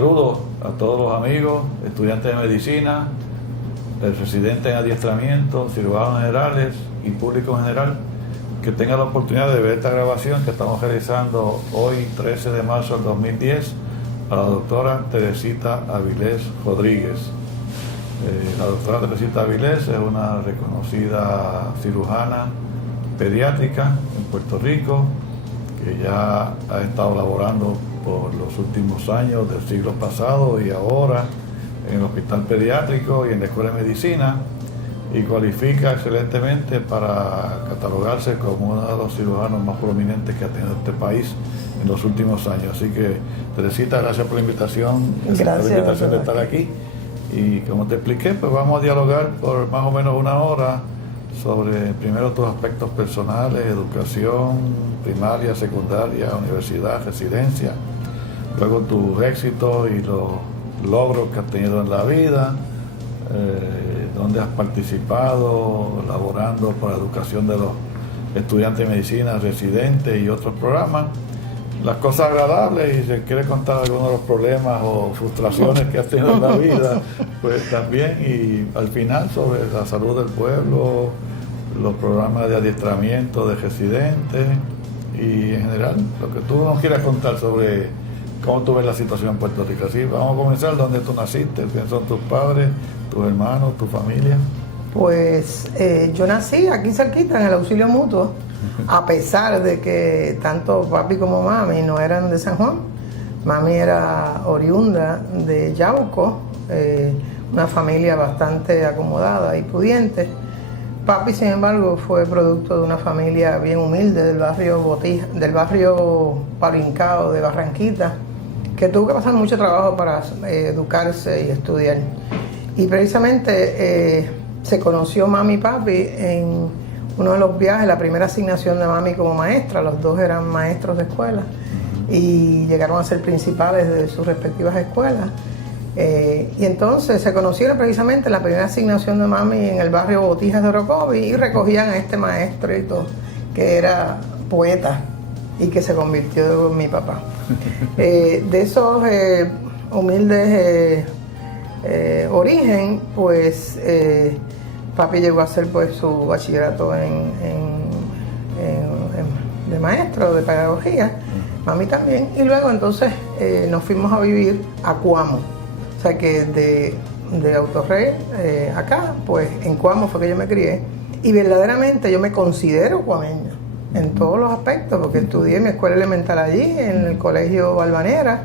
Saludos a todos los amigos, estudiantes de medicina, residentes en adiestramiento, cirujanos generales y público en general, que tengan la oportunidad de ver esta grabación que estamos realizando hoy, 13 de marzo del 2010, a la doctora Teresita Avilés Rodríguez. La doctora Teresita Avilés es una reconocida cirujana pediátrica en Puerto Rico, que ya ha estado laborando por los últimos años del siglo pasado y ahora en el Hospital Pediátrico y en la Escuela de Medicina, y cualifica excelentemente para catalogarse como uno de los cirujanos más prominentes que ha tenido este país en los últimos años. Así que, Teresita, gracias por la invitación, de estar aquí. Y como te expliqué, pues vamos a dialogar por más o menos una hora sobre primero tus aspectos personales, educación primaria, secundaria, universidad, residencia, luego tus éxitos y los logros que has tenido en la vida, donde has participado laborando por la educación de los estudiantes de medicina, residentes y otros programas, las cosas agradables, y si quieres contar algunos de los problemas o frustraciones que has tenido en la vida, pues también, y al final sobre la salud del pueblo, los programas de adiestramiento de residentes y en general lo que tú nos quieras contar sobre cómo tú ves la situación en Puerto Rico. Así, vamos a comenzar donde tú naciste, quiénes son tus padres, tus hermanos, tu familia. Pues yo nací aquí cerquita en el Auxilio Mutuo, a pesar de que tanto papi como mami no eran de San Juan. Mami era oriunda de Yauco, una familia bastante acomodada y pudiente. Papi, sin embargo, fue producto de una familia bien humilde del barrio Palo de Barranquita, que tuvo que pasar mucho trabajo para educarse y estudiar. Y precisamente se conoció mami y papi en uno de los viajes, la primera asignación de mami como maestra. Los dos eran maestros de escuela y llegaron a ser principales de sus respectivas escuelas. Y entonces se conocieron precisamente en la primera asignación de mami en el barrio Botijas de Orocovis, y recogían a este maestro y todo, que era poeta y que se convirtió en mi papá. De esos humildes origen, pues papi llegó a hacer pues su bachillerato de maestro de pedagogía, mami también, y luego entonces nos fuimos a vivir a Cuamo. O sea que de Autorrey acá, pues en Cuamo fue que yo me crié, y verdaderamente yo me considero cuameña en todos los aspectos, porque estudié mi escuela elemental allí, en el colegio Balvanera,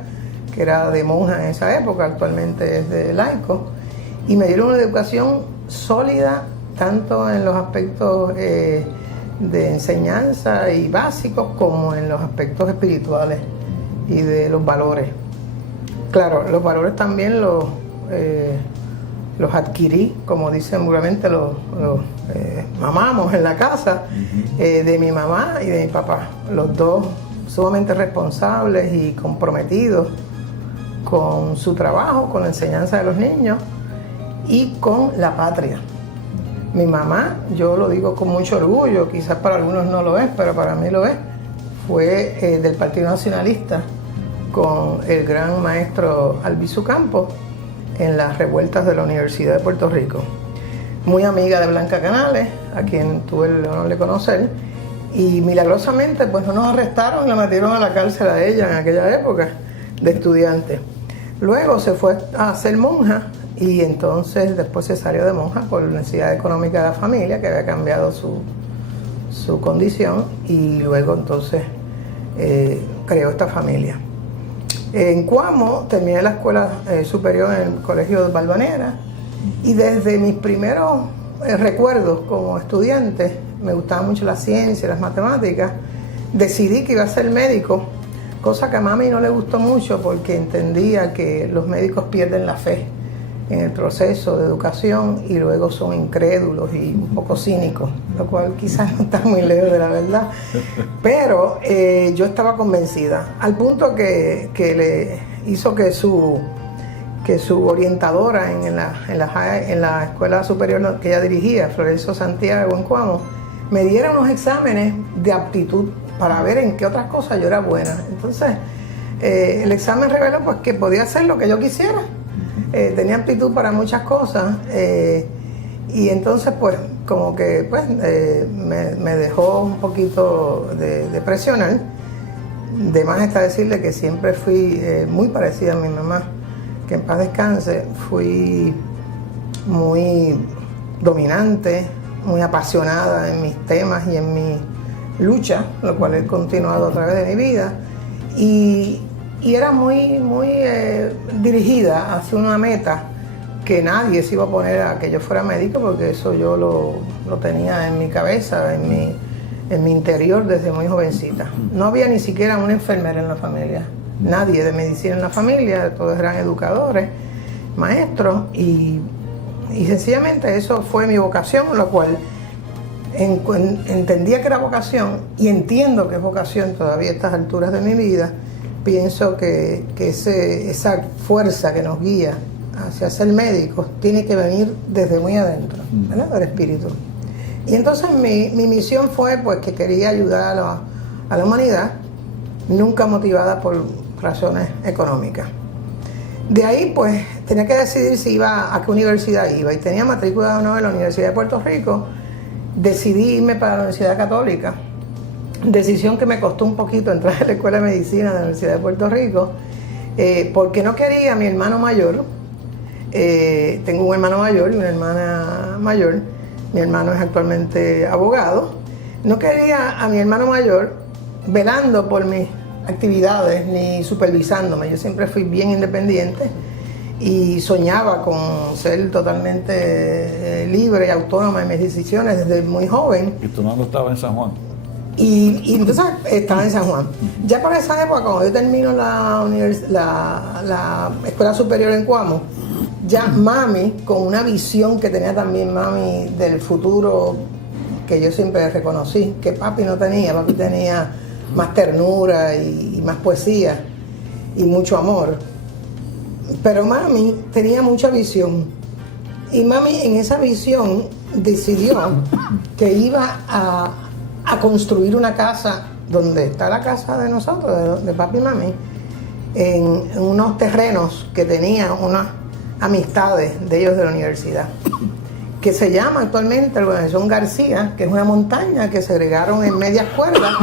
que era de monjas en esa época, actualmente es de laico, y me dieron una educación sólida, tanto en los aspectos de enseñanza y básicos, como en los aspectos espirituales y de los valores. Claro, los valores también los adquirí, como dicen seguramente, los mamamos en la casa de mi mamá y de mi papá, los dos sumamente responsables y comprometidos con su trabajo, con la enseñanza de los niños y con la patria. Mi mamá, yo lo digo con mucho orgullo, quizás para algunos no lo es, pero para mí lo es, fue del Partido Nacionalista, con el gran maestro Albizu Campos en las revueltas de la Universidad de Puerto Rico. Muy amiga de Blanca Canales, a quien tuve el honor de conocer, y milagrosamente pues no nos arrestaron y la metieron a la cárcel a ella en aquella época de estudiante. Luego se fue a ser monja, y entonces después se salió de monja por necesidad económica de la familia, que había cambiado su condición, y luego entonces creó esta familia. En Cuamo terminé la escuela superior en el colegio de Balvanera, y desde mis primeros recuerdos como estudiante, me gustaba mucho la ciencia y las matemáticas, decidí que iba a ser médico, cosa que a mami no le gustó mucho porque entendía que los médicos pierden la fe en el proceso de educación y luego son incrédulos y un poco cínicos, lo cual quizás no está muy lejos de la verdad. Pero yo estaba convencida, al punto que le hizo que su orientadora en la escuela superior que ella dirigía, Florencio Santiago en Cuamo, me diera unos exámenes de aptitud para ver en qué otras cosas yo era buena. Entonces, el examen reveló pues que podía hacer lo que yo quisiera. Tenía aptitud para muchas cosas, y entonces pues como que pues me dejó un poquito de presionar. De más está decirle que siempre fui muy parecida a mi mamá, que en paz descanse. Fui muy dominante, muy apasionada en mis temas y en mi lucha, lo cual he continuado a través de mi vida, y era muy dirigida hacia una meta que nadie se iba a poner a que yo fuera médico, porque eso yo lo tenía en mi cabeza, en mi interior desde muy jovencita. No había ni siquiera una enfermera en la familia, nadie de medicina en la familia, todos eran educadores, maestros, y sencillamente eso fue mi vocación, lo cual entendía que era vocación, y entiendo que es vocación todavía a estas alturas de mi vida. Pienso que esa fuerza que nos guía hacia ser médicos tiene que venir desde muy adentro, ¿verdad? Del espíritu. Y entonces mi misión fue pues que quería ayudar a la humanidad, nunca motivada por razones económicas. De ahí pues tenía que decidir si iba a qué universidad iba, y tenía matrícula de honor en la Universidad de Puerto Rico. Decidí irme para la Universidad Católica, decisión que me costó un poquito entrar a la Escuela de Medicina de la Universidad de Puerto Rico, porque no quería a mi hermano mayor. Tengo un hermano mayor y una hermana mayor. Mi hermano es actualmente abogado. No quería a mi hermano mayor velando por mis actividades ni supervisándome. Yo siempre fui bien independiente y soñaba con ser totalmente libre y autónoma en mis decisiones desde muy joven. ¿Y tu hermano estaba en San Juan? Y entonces estaba en San Juan. Ya por esa época, cuando yo termino la escuela superior en Cuamo, ya mami, con una visión que tenía también mami del futuro, que yo siempre reconocí, que papi no tenía. Papi tenía más ternura y más poesía y mucho amor. Pero mami tenía mucha visión. Y mami en esa visión decidió que iba a construir una casa donde está la casa de nosotros, de papi y mami, en unos terrenos que tenía unas amistades de ellos de la universidad, que se llama actualmente la Organización García, que es una montaña que se regaron en medias cuerdas,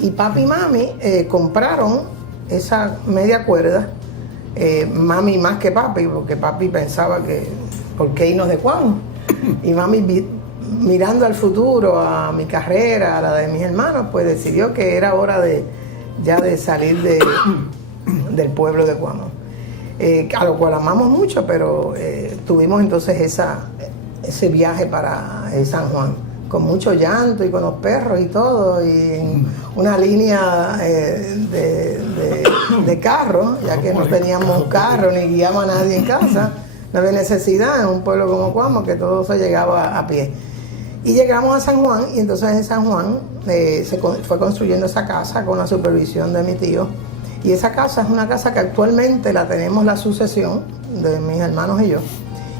y papi y mami compraron esa media cuerda, mami más que papi, porque papi pensaba que ¿por qué irnos de Cuamo? Y mami, mirando al futuro, a mi carrera, a la de mis hermanos, pues decidió que era hora ya de salir del pueblo de Cuamo. A lo cual amamos mucho, pero tuvimos entonces ese viaje para San Juan, con mucho llanto y con los perros y todo, y en una línea de carro, ya que no teníamos carro ni guiaba a nadie en casa. No había necesidad en un pueblo como Cuamo, que todo se llegaba a pie. Y llegamos a San Juan, y entonces en San Juan se fue construyendo esa casa con la supervisión de mi tío. Y esa casa es una casa que actualmente la tenemos la sucesión de mis hermanos y yo,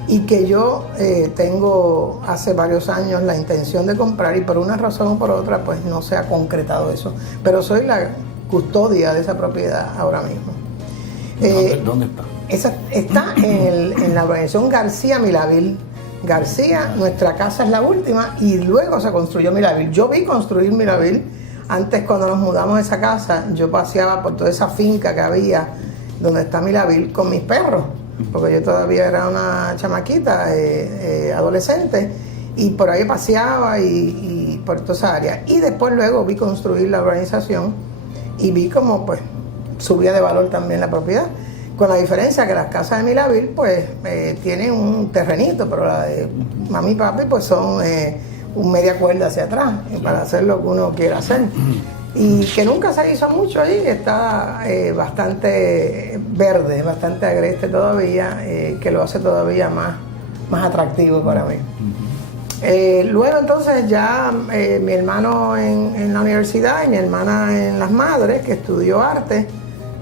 y que yo tengo hace varios años la intención de comprar, y por una razón o por otra pues no se ha concretado eso. Pero soy la custodia de esa propiedad ahora mismo. ¿Dónde está? Está en la organización García Milavil. García, nuestra casa es la última, y luego se construyó Milavil. Yo vi construir Milavil. Antes, cuando nos mudamos a esa casa, yo paseaba por toda esa finca que había donde está Milavil con mis perros, porque yo todavía era una chamaquita, adolescente, y por ahí paseaba y por toda esa área. Y después luego vi construir la urbanización y vi cómo pues subía de valor también la propiedad, con la diferencia que las casas de Milavil pues tienen un terrenito, pero la de mami y papi pues son un media cuerda hacia atrás, para hacer lo que uno quiera hacer, y que nunca se hizo mucho allí. Está bastante verde, bastante agreste todavía, que lo hace todavía más atractivo para mí. Luego entonces ya mi hermano en la universidad y mi hermana en Las Madres, que estudió arte,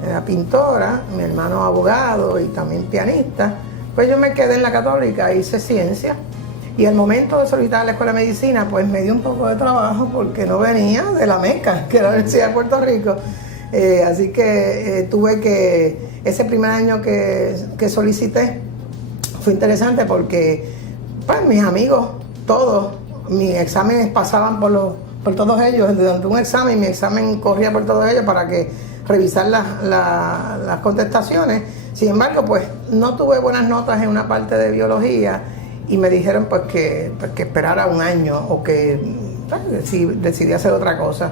era pintora, mi hermano abogado y también pianista, pues yo me quedé en la Católica, hice ciencia. Y al momento de solicitar la Escuela de Medicina, pues me dio un poco de trabajo porque no venía de la Meca, que era la Universidad de Puerto Rico. Así que tuve que, ese primer año que solicité, fue interesante porque pues, mis amigos, todos, mis exámenes pasaban por todos ellos, durante un examen, mi examen corría por todos ellos para que revisar las contestaciones. Sin embargo, pues no tuve buenas notas en una parte de biología y me dijeron pues que esperara un año o que decidí hacer otra cosa.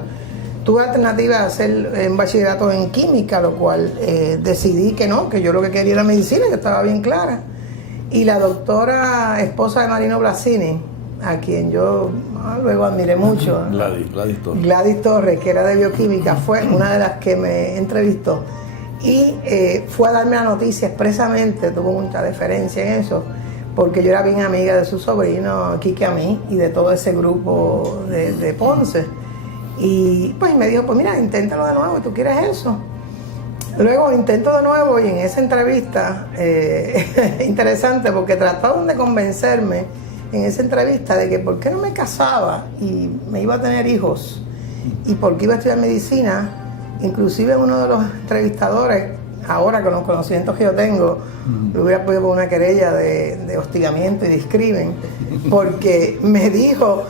Tuve alternativa de hacer un bachillerato en química, lo cual decidí que no, que yo lo que quería era medicina, que estaba bien clara. Y la doctora esposa de Marino Blasini, a quien yo luego admiré mucho, Gladys Torres, que era de bioquímica, fue una de las que me entrevistó. Y fue a darme la noticia expresamente, tuvo mucha deferencia en eso, porque yo era bien amiga de su sobrino, Quique Amí, y de todo ese grupo de Ponce. Y pues me dijo, pues mira, inténtalo de nuevo, ¿tú quieres eso? Luego intento de nuevo y en esa entrevista, interesante porque trataron de convencerme en esa entrevista de que por qué no me casaba y me iba a tener hijos y por qué iba a estudiar medicina. Inclusive uno de los entrevistadores, ahora con los conocimientos que yo tengo, lo hubiera podido poner una querella de hostigamiento y discrimen, porque me dijo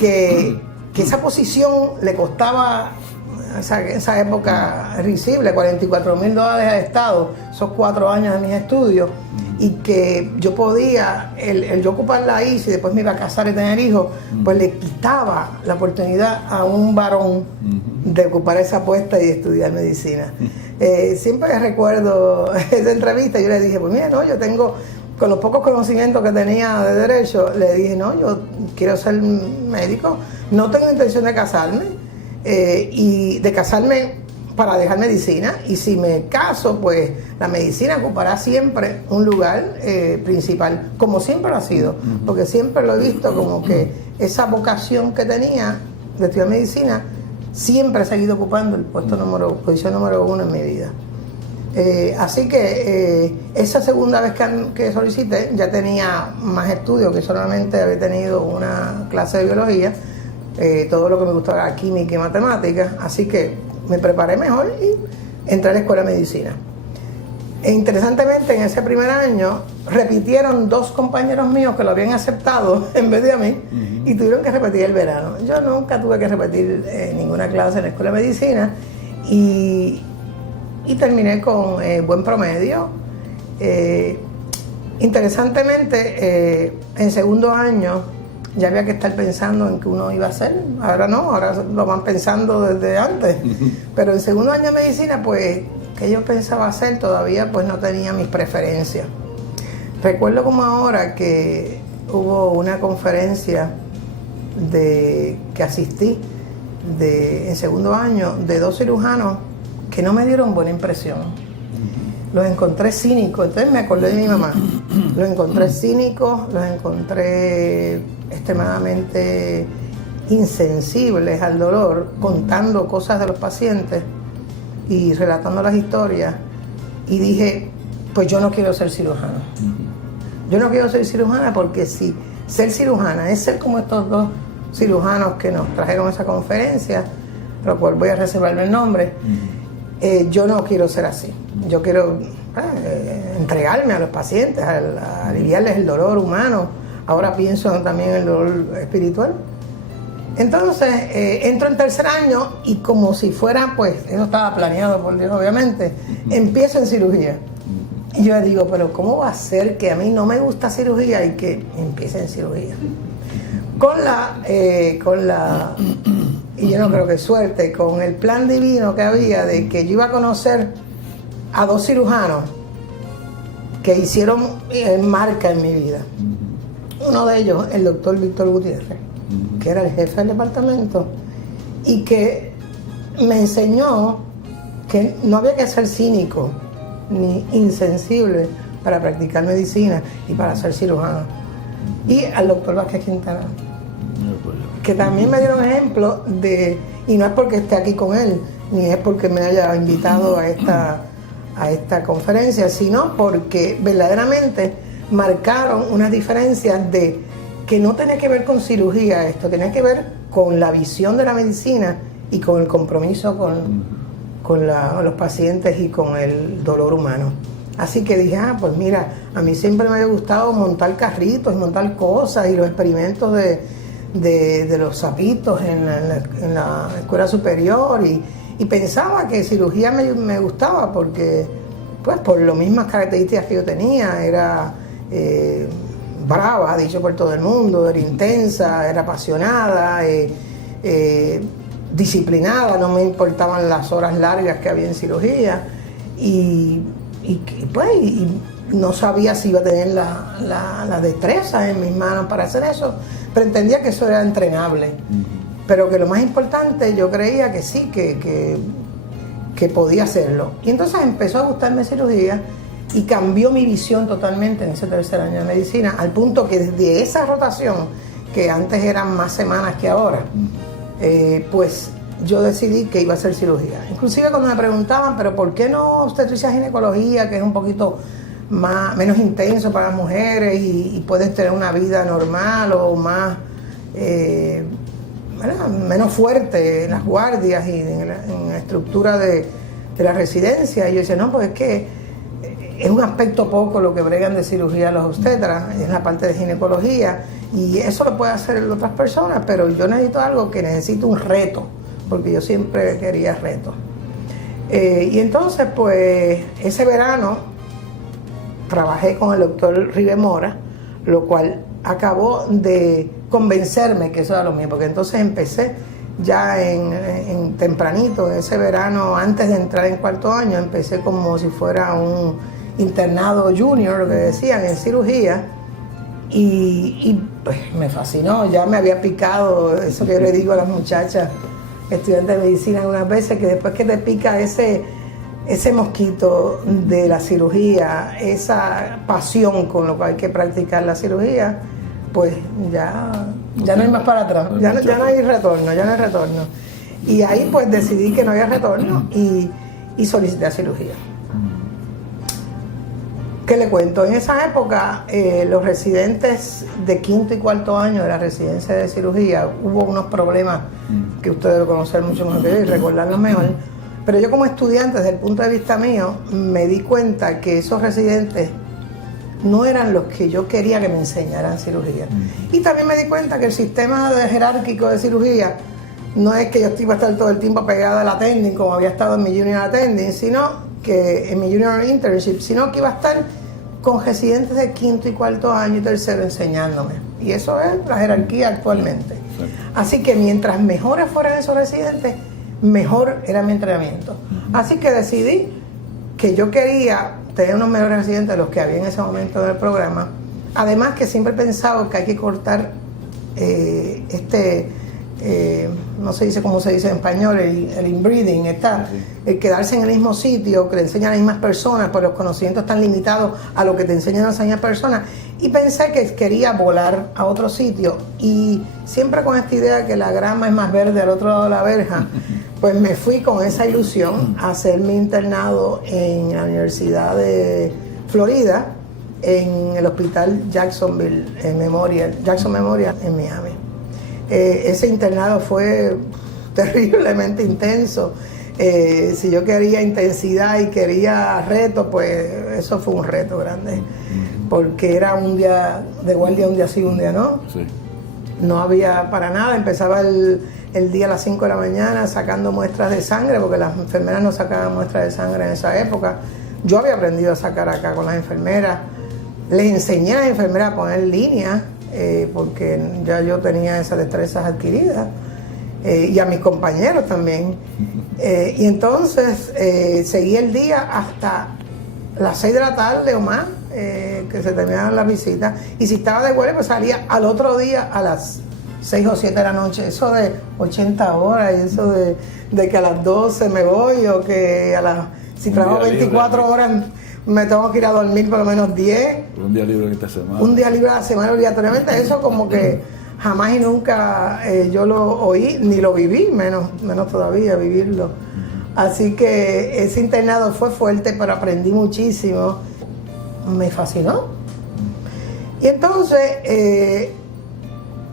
que esa posición le costaba, esa época risible, $44,000 al Estado, esos 4 años de mis estudios, y que yo podía, el yo ocuparla ahí, si después me iba a casar y tener hijos, pues le quitaba la oportunidad a un varón de ocupar esa puesta y de estudiar medicina. Siempre recuerdo esa entrevista, yo le dije, pues mira, no, yo tengo, con los pocos conocimientos que tenía de derecho, le dije, no, yo quiero ser médico, no tengo intención de casarme, y de casarme para dejar medicina, y si me caso, pues la medicina ocupará siempre un lugar principal, como siempre lo ha sido, porque siempre lo he visto como que esa vocación que tenía de estudiar medicina, siempre he seguido ocupando el posición número 1 en mi vida. Así que esa segunda vez que solicité ya tenía más estudios, que solamente había tenido una clase de biología, todo lo que me gustaba era química y matemáticas, así que me preparé mejor y entré a la escuela de medicina. E interesantemente, en ese primer año repitieron 2 compañeros míos que lo habían aceptado en vez de a mí y tuvieron que repetir el verano. Yo nunca tuve que repetir ninguna clase en la escuela de medicina y terminé con buen promedio. Interesantemente, en segundo año ya había que estar pensando en qué uno iba a hacer. Ahora no, ahora lo van pensando desde antes. Pero en segundo año de medicina, pues, que yo pensaba hacer, todavía pues no tenía mis preferencias. Recuerdo como ahora que hubo una conferencia que asistí en segundo año de 2 cirujanos que no me dieron buena impresión. Los encontré cínicos, entonces me acordé de mi mamá. Los encontré cínicos, los encontré extremadamente insensibles al dolor, contando cosas de los pacientes y relatando las historias. Y dije, pues yo no quiero ser cirujana. Yo no quiero ser cirujana porque si ser cirujana es ser como estos 2 cirujanos que nos trajeron a esa conferencia, lo cual voy a reservarme el nombre, yo no quiero ser así. Yo quiero entregarme a los pacientes, a aliviarles el dolor humano. Ahora pienso también en el dolor espiritual. Entonces, entro en tercer año y como si fuera, pues, eso estaba planeado por Dios, obviamente, empiezo en cirugía. Y yo digo, pero ¿cómo va a ser que a mí no me gusta cirugía y que empiece en cirugía? Y yo no creo que suerte, con el plan divino que había de que yo iba a conocer a 2 cirujanos que hicieron marca en mi vida. Uno de ellos, el doctor Víctor Gutiérrez, que era el jefe del departamento y que me enseñó que no había que ser cínico ni insensible para practicar medicina y para ser cirujano. Y al doctor Vázquez Quintana, que también me dieron ejemplo y no es porque esté aquí con él, ni es porque me haya invitado a esta conferencia, sino porque verdaderamente marcaron unas diferencias de que no tenía que ver con cirugía tenía que ver con la visión de la medicina y con el compromiso con los pacientes y con el dolor humano. Así que dije, pues mira, a mí siempre me había gustado montar carritos y montar cosas y los experimentos de los sapitos en la escuela superior y pensaba que cirugía me gustaba porque, pues por las mismas características que yo tenía, era brava, dicho por todo el mundo, era intensa, era apasionada, disciplinada, no me importaban las horas largas que había en cirugía y no sabía si iba a tener la destreza en mis manos para hacer eso, pero entendía que eso era entrenable. Pero que lo más importante, yo creía que sí, que podía hacerlo. Y entonces empezó a gustarme cirugía y cambió mi visión totalmente en ese tercer año de medicina, al punto que desde esa rotación, que antes eran más semanas que ahora, pues yo decidí que iba a hacer cirugía. Inclusive cuando me preguntaban, pero ¿por qué no obstetricia ginecología, que es un poquito menos intenso para las mujeres y puedes tener una vida normal o más menos fuerte en las guardias y en la estructura de la residencia? Y yo decía, no, pues es que es un aspecto poco lo que bregan de cirugía los obstetras, es la parte de ginecología, y eso lo pueden hacer otras personas, pero yo necesito algo que necesito un reto, porque yo siempre quería retos. Y entonces, pues, ese verano trabajé con el doctor Ribe Mora, lo cual acabó de convencerme que eso era lo mío, porque entonces empecé ya en tempranito, en ese verano, antes de entrar en cuarto año, empecé como si fuera un internado junior, lo que decían, en cirugía, y pues me fascinó. Ya me había picado, eso que yo le digo a las muchachas estudiantes de medicina algunas veces, que después que te pica ese mosquito de la cirugía, esa pasión con lo que hay que practicar la cirugía, pues ya no hay más para atrás, ya no hay retorno. Y ahí pues decidí que no había retorno y solicité a cirugía. ¿Qué le cuento? En esa época, los residentes de quinto y cuarto año de la residencia de cirugía, hubo unos problemas que ustedes lo conocen mucho mejor que yo y recordarlo mejor, pero yo como estudiante, desde el punto de vista mío, me di cuenta que esos residentes no eran los que yo quería que me enseñaran cirugía. Y también me di cuenta que el sistema jerárquico de cirugía no es que yo iba a estar todo el tiempo pegada al attending como había estado en mi junior attending, sino que en mi junior internship, sino que iba a estar con residentes de quinto y cuarto año y tercero enseñándome. Y eso es la jerarquía actualmente. Así que mientras mejores fueran esos residentes, mejor era mi entrenamiento. Así que decidí que yo quería tener unos mejores residentes de los que había en ese momento del programa. Además que siempre he pensado que hay que cortar no se dice como se dice en español, el inbreeding, el quedarse en el mismo sitio, que le enseñan a las mismas personas, pues los conocimientos están limitados a lo que te enseñan las mismas personas. Y pensé que quería volar a otro sitio, y siempre con esta idea que la grama es más verde al otro lado de la verja, pues me fui con esa ilusión a hacer mi internado en la Universidad de Florida, en el hospital Jackson Memorial en Miami. Ese internado fue terriblemente intenso. Si yo quería intensidad y quería reto, pues eso fue un reto grande, porque era un día de guardia, un día sí, un día no. Sí. No había para nada. Empezaba el día a las 5 de la mañana sacando muestras de sangre, porque las enfermeras no sacaban muestras de sangre en esa época. Yo había aprendido a sacar acá con las enfermeras. Les enseñé a las enfermeras a poner líneas, porque ya yo tenía esas destrezas adquiridas, y a mis compañeros también. Y entonces seguí el día hasta las 6 de la tarde o más, que se terminaban las visitas, y si estaba de huelga pues salía al otro día a las 6 o 7 de la noche. Eso de 80 horas y eso de que a las 12 me voy, o que si trabajo 24 horas me tengo que ir a dormir por lo menos 10. Un día libre esta semana. Un día libre a la semana obligatoriamente. Eso como que jamás y nunca yo lo oí, ni lo viví, menos todavía vivirlo. Así que ese internado fue fuerte, pero aprendí muchísimo. Me fascinó. Y entonces,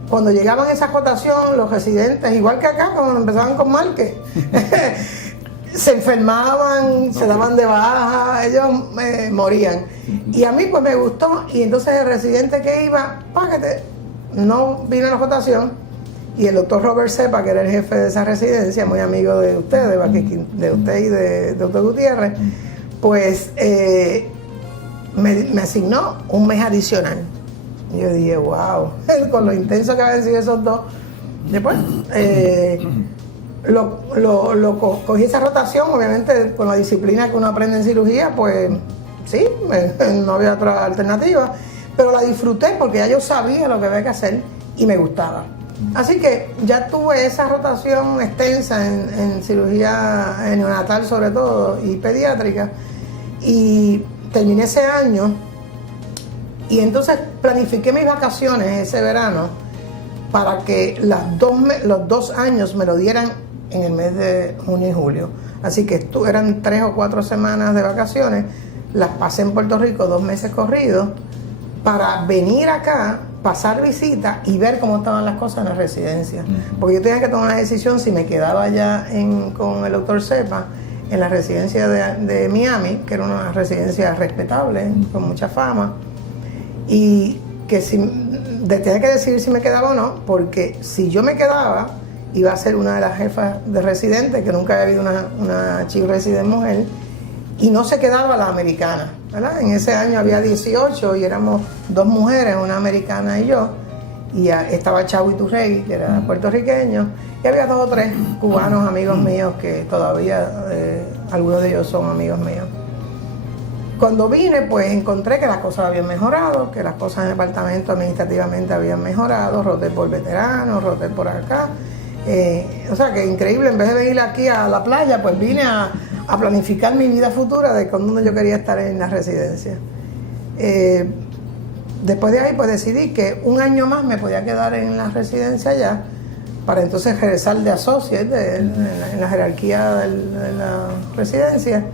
cuando llegaban a esa cotación, los residentes, igual que acá, cuando empezaban con Márquez, se enfermaban, se daban de baja, ellos morían. Y a mí pues me gustó, y entonces el residente que iba, no vino a la votación, y el doctor Robert Cepa, que era el jefe de esa residencia, muy amigo de usted, de usted y de doctor Gutiérrez, pues me asignó un mes adicional. Y yo dije, wow, con lo intenso que habían sido esos dos. Después cogí esa rotación, obviamente con la disciplina que uno aprende en cirugía, pues sí, no había otra alternativa, pero la disfruté porque ya yo sabía lo que había que hacer y me gustaba. Así que ya tuve esa rotación extensa en cirugía neonatal sobre todo y pediátrica, y terminé ese año, y entonces planifiqué mis vacaciones ese verano para que los 2 años me lo dieran en el mes de junio y julio. Así que eran 3 o 4 semanas de vacaciones, las pasé en Puerto Rico 2 meses corridos para venir acá, pasar visita y ver cómo estaban las cosas en la residencia. Porque yo tenía que tomar una decisión si me quedaba allá con el doctor Cepa en la residencia de Miami, que era una residencia respetable, con mucha fama, y que tenía que decidir si me quedaba o no, porque si yo me quedaba, iba a ser una de las jefas de residentes, que nunca había habido una chief resident mujer, y no se quedaba la americana, ¿verdad? En ese año había 18 y éramos 2 mujeres, una americana y yo, y estaba Chau Iturrey, que era puertorriqueño, y había 2 o 3 cubanos amigos míos que todavía, algunos de ellos son amigos míos. Cuando vine, pues encontré que las cosas habían mejorado, que las cosas en el departamento administrativamente habían mejorado, roté por veteranos, roté por acá. O sea, que increíble, en vez de venir aquí a la playa, pues vine a planificar mi vida futura de cuándo yo quería estar en la residencia. Después de ahí, pues decidí que 1 año más me podía quedar en la residencia allá, para entonces regresar de associate en la jerarquía de la residencia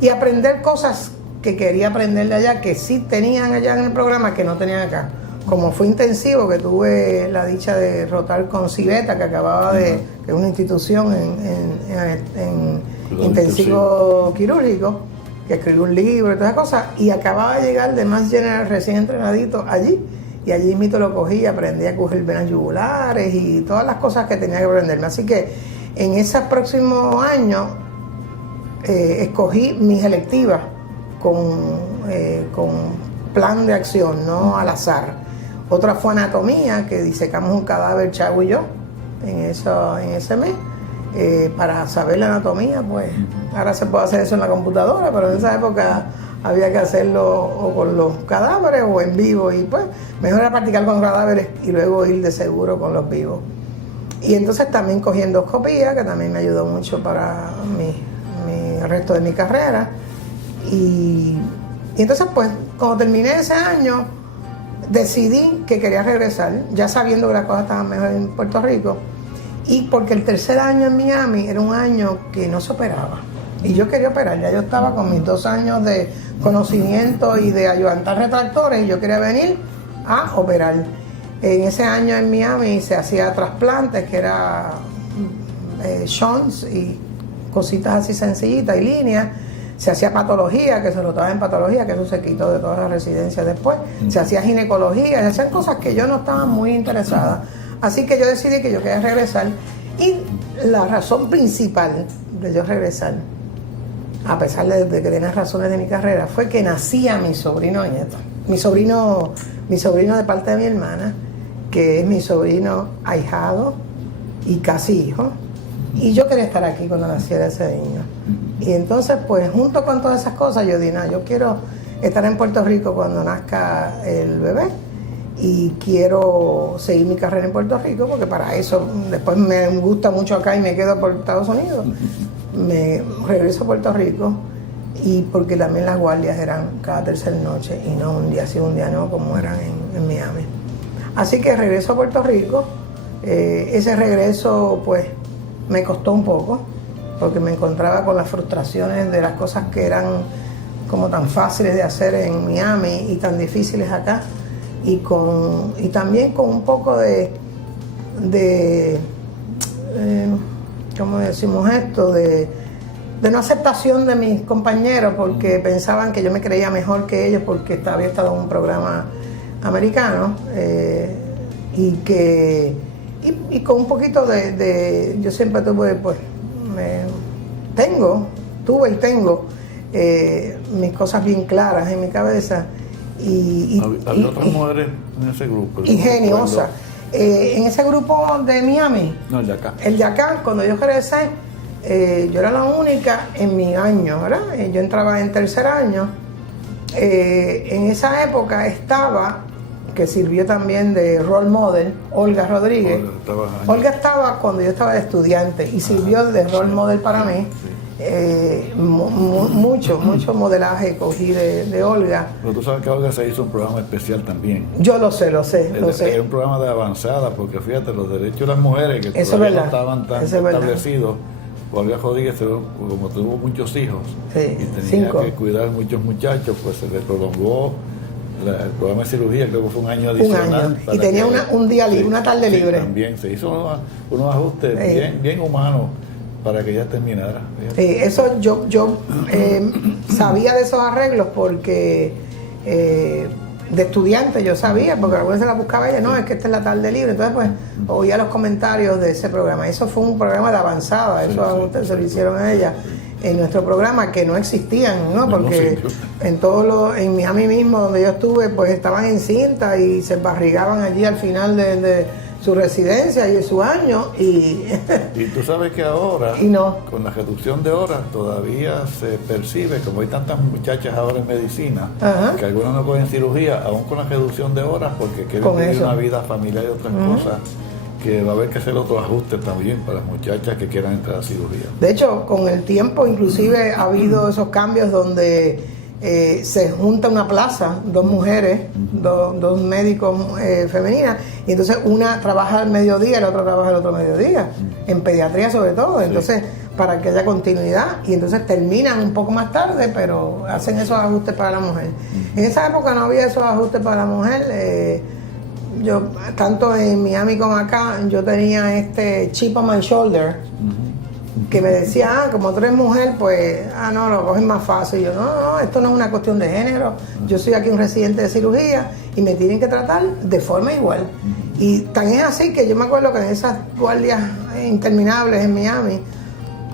y aprender cosas que quería aprender de allá, que sí tenían allá en el programa, que no tenían acá. Como fue intensivo, que tuve la dicha de rotar con Civeta, que acababa que es una institución en intensivo quirúrgico, que escribió un libro y todas esas cosas, y acababa de llegar de Mass General recién entrenadito allí, y allí mismo lo cogí, aprendí a coger venas yugulares y todas las cosas que tenía que aprenderme. Así que en ese próximo año escogí mis electivas con plan de acción, no al azar. Otra fue anatomía, que disecamos un cadáver, Chau y yo, en ese mes, para saber la anatomía. Pues ahora se puede hacer eso en la computadora, pero en esa época había que hacerlo o con los cadáveres o en vivo, y pues mejor era practicar con cadáveres y luego ir de seguro con los vivos. Y entonces también cogí endoscopía, que también me ayudó mucho para el resto de mi carrera. Y entonces pues cuando terminé ese año decidí que quería regresar, ya sabiendo que las cosas estaban mejor en Puerto Rico, y porque el tercer año en Miami era un año que no se operaba y yo quería operar. Ya yo estaba con mis 2 años de conocimiento y de ayudantar retractores, y yo quería venir a operar. En ese año en Miami se hacía trasplantes, que era shunts y cositas así sencillitas y líneas. Se hacía patología, que se rotaba en patología, que eso se quitó de todas las residencias después. Se hacía ginecología, se hacían cosas que yo no estaba muy interesada. Así que yo decidí que yo quería regresar. Y la razón principal de yo regresar, a pesar de que tenía razones de mi carrera, fue que nacía mi sobrino nieto. Mi sobrino de parte de mi hermana, que es mi sobrino ahijado y casi hijo. Y yo quería estar aquí cuando naciera ese niño. Y entonces, pues, junto con todas esas cosas, yo dije, yo quiero estar en Puerto Rico cuando nazca el bebé, y quiero seguir mi carrera en Puerto Rico, porque para eso, después me gusta mucho acá y me quedo por Estados Unidos. Me regreso a Puerto Rico, y porque también las guardias eran cada tercera noche, y no un día sí, un día no, como eran en Miami. Así que regreso a Puerto Rico. Ese regreso, pues, me costó un poco, porque me encontraba con las frustraciones de las cosas que eran como tan fáciles de hacer en Miami y tan difíciles acá, y también con un poco de ¿cómo decimos esto? De no aceptación de mis compañeros, porque pensaban que yo me creía mejor que ellos porque había estado en un programa americano, y con un poquito yo siempre tuve, pues, tuve y tengo mis cosas bien claras en mi cabeza. ¿Había otras mujeres en ese grupo? Ingeniosas. En ese grupo de Miami, no, el de acá. El de acá, cuando yo regresé, yo era la única en mi año, ¿verdad? Yo entraba en tercer año. En esa época estaba, que sirvió también de role model, Olga Rodríguez. Olga estaba cuando yo estaba de estudiante y sirvió de role model para mí. Mucho modelaje cogí de Olga. Pero tú sabes que Olga se hizo un programa especial también. Yo lo sé. Es un programa de avanzada, porque fíjate, los derechos de las mujeres que todavía no estaban tan establecidos. Olga Rodríguez, como tuvo muchos hijos y tenía que cuidar muchos muchachos, pues se le prolongó el programa de cirugía, creo que fue un año adicional. Y tenía un día libre, una tarde libre. También se hizo unos ajustes bien humanos para que ella terminara. Eso yo sabía de esos arreglos porque de estudiante yo sabía, porque alguna vez se la buscaba ella, no, es que esta es la tarde libre. Entonces, pues, oía los comentarios de ese programa. Eso fue un programa de avanzada, esos ajustes se lo hicieron a ella en nuestro programa, que no existían, ¿no? Porque en Miami mismo, donde yo estuve, pues estaban en cinta y se barrigaban allí al final de su residencia y de su año. Y tú sabes que ahora, con la reducción de horas, todavía se percibe, como hay tantas muchachas ahora en medicina, que algunas no cogen cirugía, aún con la reducción de horas, porque quieren vivir una vida familiar y otras cosas, que va a haber que hacer otros ajustes también para las muchachas que quieran entrar a cirugía. De hecho, con el tiempo inclusive ha habido esos cambios donde se junta una plaza, dos mujeres, dos médicos femeninas, y entonces una trabaja al mediodía y la otra trabaja el otro mediodía, en pediatría sobre todo, entonces para que haya continuidad, y entonces terminan un poco más tarde, pero hacen esos ajustes para la mujer. En esa época no había esos ajustes para la mujer. Yo, tanto en Miami como acá, yo tenía este chip on my shoulder, que me decía, como tú eres mujer, pues, no, lo coges más fácil. Y yo, no, esto no es una cuestión de género. Yo soy aquí un residente de cirugía y me tienen que tratar de forma igual. Y tan es así que yo me acuerdo que en esas guardias interminables en Miami,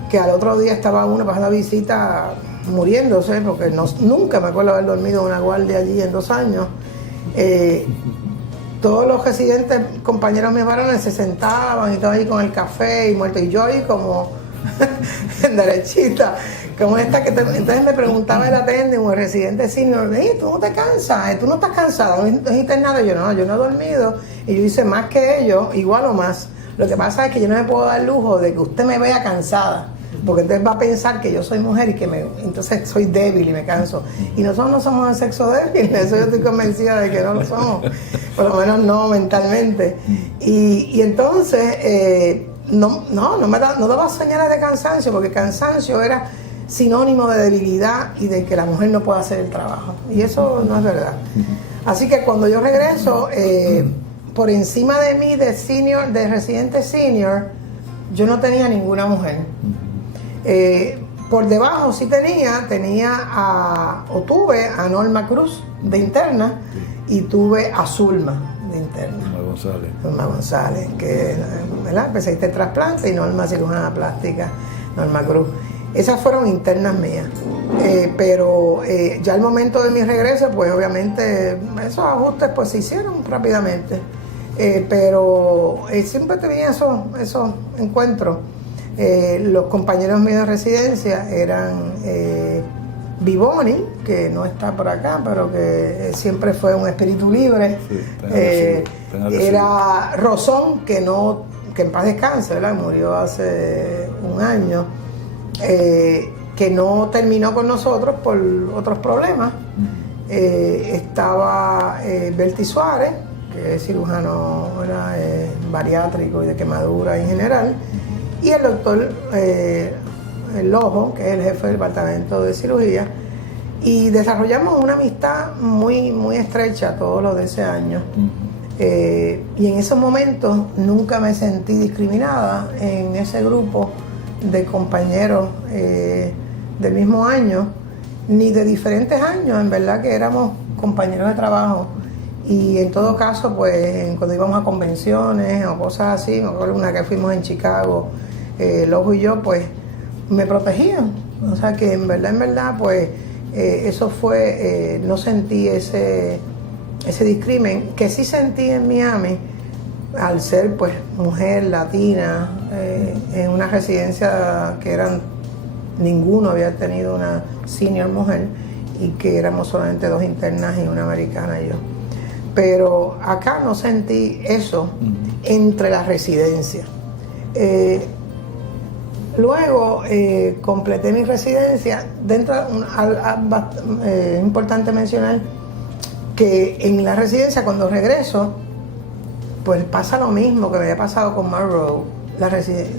que al otro día estaba uno pasando visita muriéndose, porque nunca me acuerdo haber dormido en una guardia allí en 2 años. Todos los residentes, compañeros míos varones, se sentaban y todos ahí con el café y muerto. Y yo ahí como derechita, como esta que entonces me preguntaba el atendente, un residente senior, ¿tú no te cansas? ¿Tú no estás cansada? ¿No hiciste nada? Yo no he dormido. Y yo hice más que ellos, igual o más. Lo que pasa es que yo no me puedo dar el lujo de que usted me vea cansada, porque entonces va a pensar que yo soy mujer y que entonces soy débil y me canso. Y nosotros no somos el sexo débil, eso yo estoy convencida de que no lo somos, por lo menos no mentalmente. Y entonces no daba señales de cansancio, porque cansancio era sinónimo de debilidad y de que la mujer no puede hacer el trabajo. Y eso no es verdad. Así que cuando yo regreso, por encima de mí, de residente senior, yo no tenía ninguna mujer. Por debajo sí tuve a Norma Cruz de interna y tuve a Zulma de interna. Zulma González, que especialista en trasplante, y Norma cirujana plástica, Norma Cruz. Esas fueron internas mías. Pero ya al momento de mi regreso, pues obviamente esos ajustes pues se hicieron rápidamente. Pero siempre tenía esos encuentros. Los compañeros míos de residencia eran Vivoni, que no está por acá, pero que siempre fue un espíritu libre. Era Rosón, que en paz descanse, ¿verdad? Murió hace un año, que no terminó con nosotros por otros problemas. Estaba Berti Suárez, que es cirujano bariátrico y de quemadura en general, y el doctor Lojo, que es el jefe del departamento de cirugía, y desarrollamos una amistad muy, muy estrecha todos los de ese año. Y en esos momentos nunca me sentí discriminada en ese grupo de compañeros del mismo año, ni de diferentes años, en verdad que éramos compañeros de trabajo. Y en todo caso, pues cuando íbamos a convenciones o cosas así, me acuerdo una que fuimos en Chicago, Lojo y yo, pues me protegían. O sea que en verdad, pues eso fue, no sentí ese discrimen, que sí sentí en Miami, al ser pues mujer latina, en una residencia que ninguno había tenido una senior mujer, y que éramos solamente 2 internas y una americana y yo. Pero acá no sentí eso entre las residencias. Luego completé mi residencia. Es importante mencionar que en la residencia, cuando regreso, pues pasa lo mismo que me había pasado con Monroe.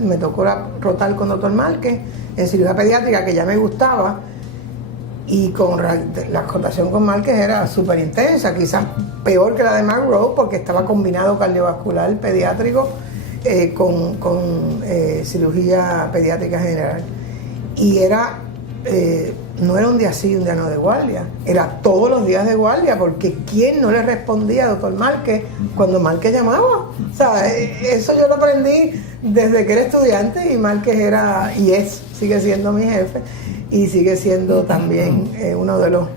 Me tocó rotar con Dr. Márquez en cirugía pediátrica, que ya me gustaba, y la rotación con Márquez era súper intensa, quizás peor que la de Monroe, porque estaba combinado cardiovascular pediátrico con cirugía pediátrica general. Y no era un día sí, un día no de guardia, era todos los días de guardia, porque ¿quién no le respondía a Dr. Márquez cuando Márquez llamaba? O sea, eso yo lo aprendí desde que era estudiante, y Márquez sigue siendo mi jefe, y sigue siendo también uno de los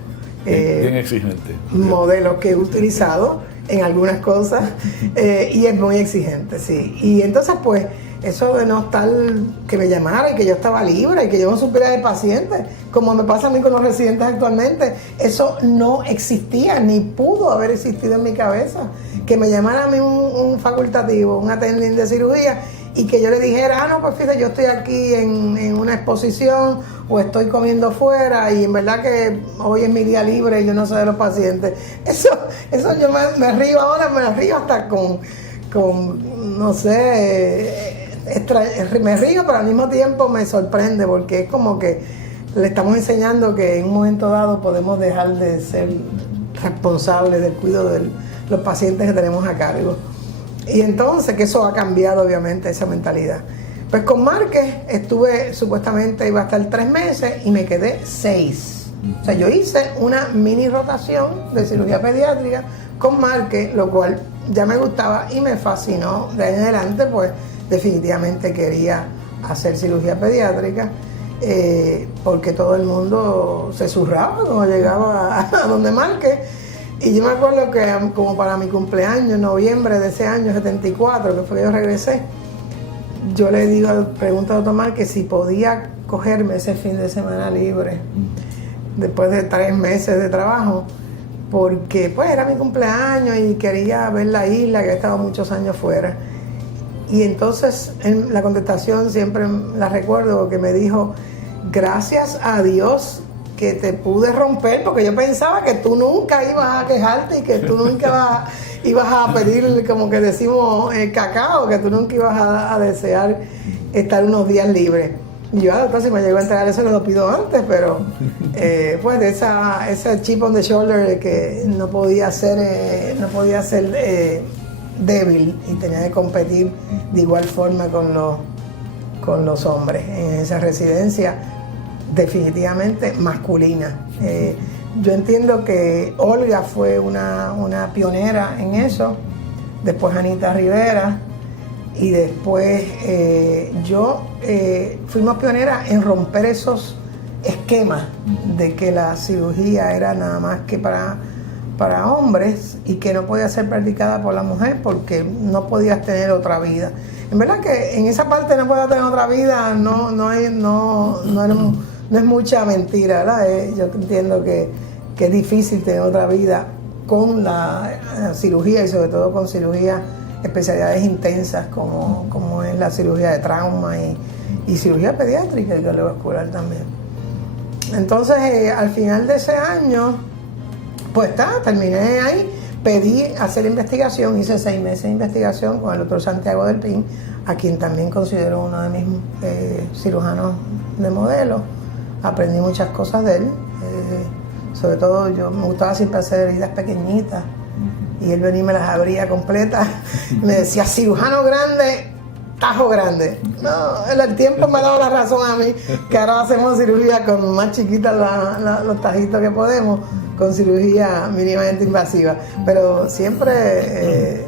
bien exigente modelos que he utilizado en algunas cosas, y es muy exigente, sí. Y entonces, pues, eso de no estar, que me llamara y que yo estaba libre y que yo no supiera de pacientes, como me pasa a mí con los residentes actualmente, eso no existía, ni pudo haber existido en mi cabeza. Que me llamara a mí un facultativo, un attending de cirugía, y que yo le dijera, no, pues fíjate, yo estoy aquí en una exposición, o estoy comiendo fuera, y en verdad que hoy es mi día libre y yo no sé de los pacientes. Eso yo me río ahora, me río hasta con no sé, me río, pero al mismo tiempo me sorprende, porque es como que le estamos enseñando que en un momento dado podemos dejar de ser responsables del cuidado de los pacientes que tenemos a cargo. Y entonces, que eso ha cambiado obviamente esa mentalidad. Pues con Márquez supuestamente iba a estar 3 meses y me quedé 6. O sea, yo hice una mini rotación de cirugía pediátrica con Márquez, lo cual ya me gustaba y me fascinó. De ahí en adelante, pues definitivamente quería hacer cirugía pediátrica, porque todo el mundo se zurraba cuando llegaba a donde Márquez. Y yo me acuerdo que como para mi cumpleaños, en noviembre de ese año 74, que fue que yo regresé, yo le pregunto a Dr. Márquez si podía cogerme ese fin de semana libre después de 3 meses de trabajo, porque pues era mi cumpleaños y quería ver la isla, que he estado muchos años fuera. Y entonces en la contestación siempre la recuerdo, que me dijo, gracias a Dios que te pude romper, porque yo pensaba que tú nunca ibas a quejarte y que tú nunca ibas a pedir, como que decimos, cacao, que tú nunca ibas a desear estar unos días libres. Y yo, doctor, si me llegó a entregar eso, lo pido antes, pero pues de esa chip on the shoulder de que no podía ser débil, y tenía que competir de igual forma con los hombres en esa residencia definitivamente masculina. Yo entiendo que Olga fue una pionera en eso, después Anita Rivera, y después yo fuimos pioneras en romper esos esquemas de que la cirugía era nada más que para hombres y que no podía ser practicada por la mujer porque no podías tener otra vida. En verdad que en esa parte no podía tener otra vida, no es mucha mentira, ¿verdad? Yo entiendo que es difícil tener otra vida con la cirugía, y sobre todo con cirugía, especialidades intensas como es la cirugía de trauma y cirugía pediátrica y cardiovascular también. Entonces, al final de ese año, pues terminé ahí, pedí hacer investigación, hice 6 meses de investigación con el doctor Santiago del Pin, a quien también considero uno de mis cirujanos de modelo. Aprendí muchas cosas de él, sobre todo yo me gustaba siempre hacer heridas pequeñitas, y él venía y me las abría completas, y me decía, cirujano grande, tajo grande. No, el tiempo me ha dado la razón a mí, que ahora hacemos cirugía con más chiquitas los tajitos que podemos, con cirugía mínimamente invasiva. Pero siempre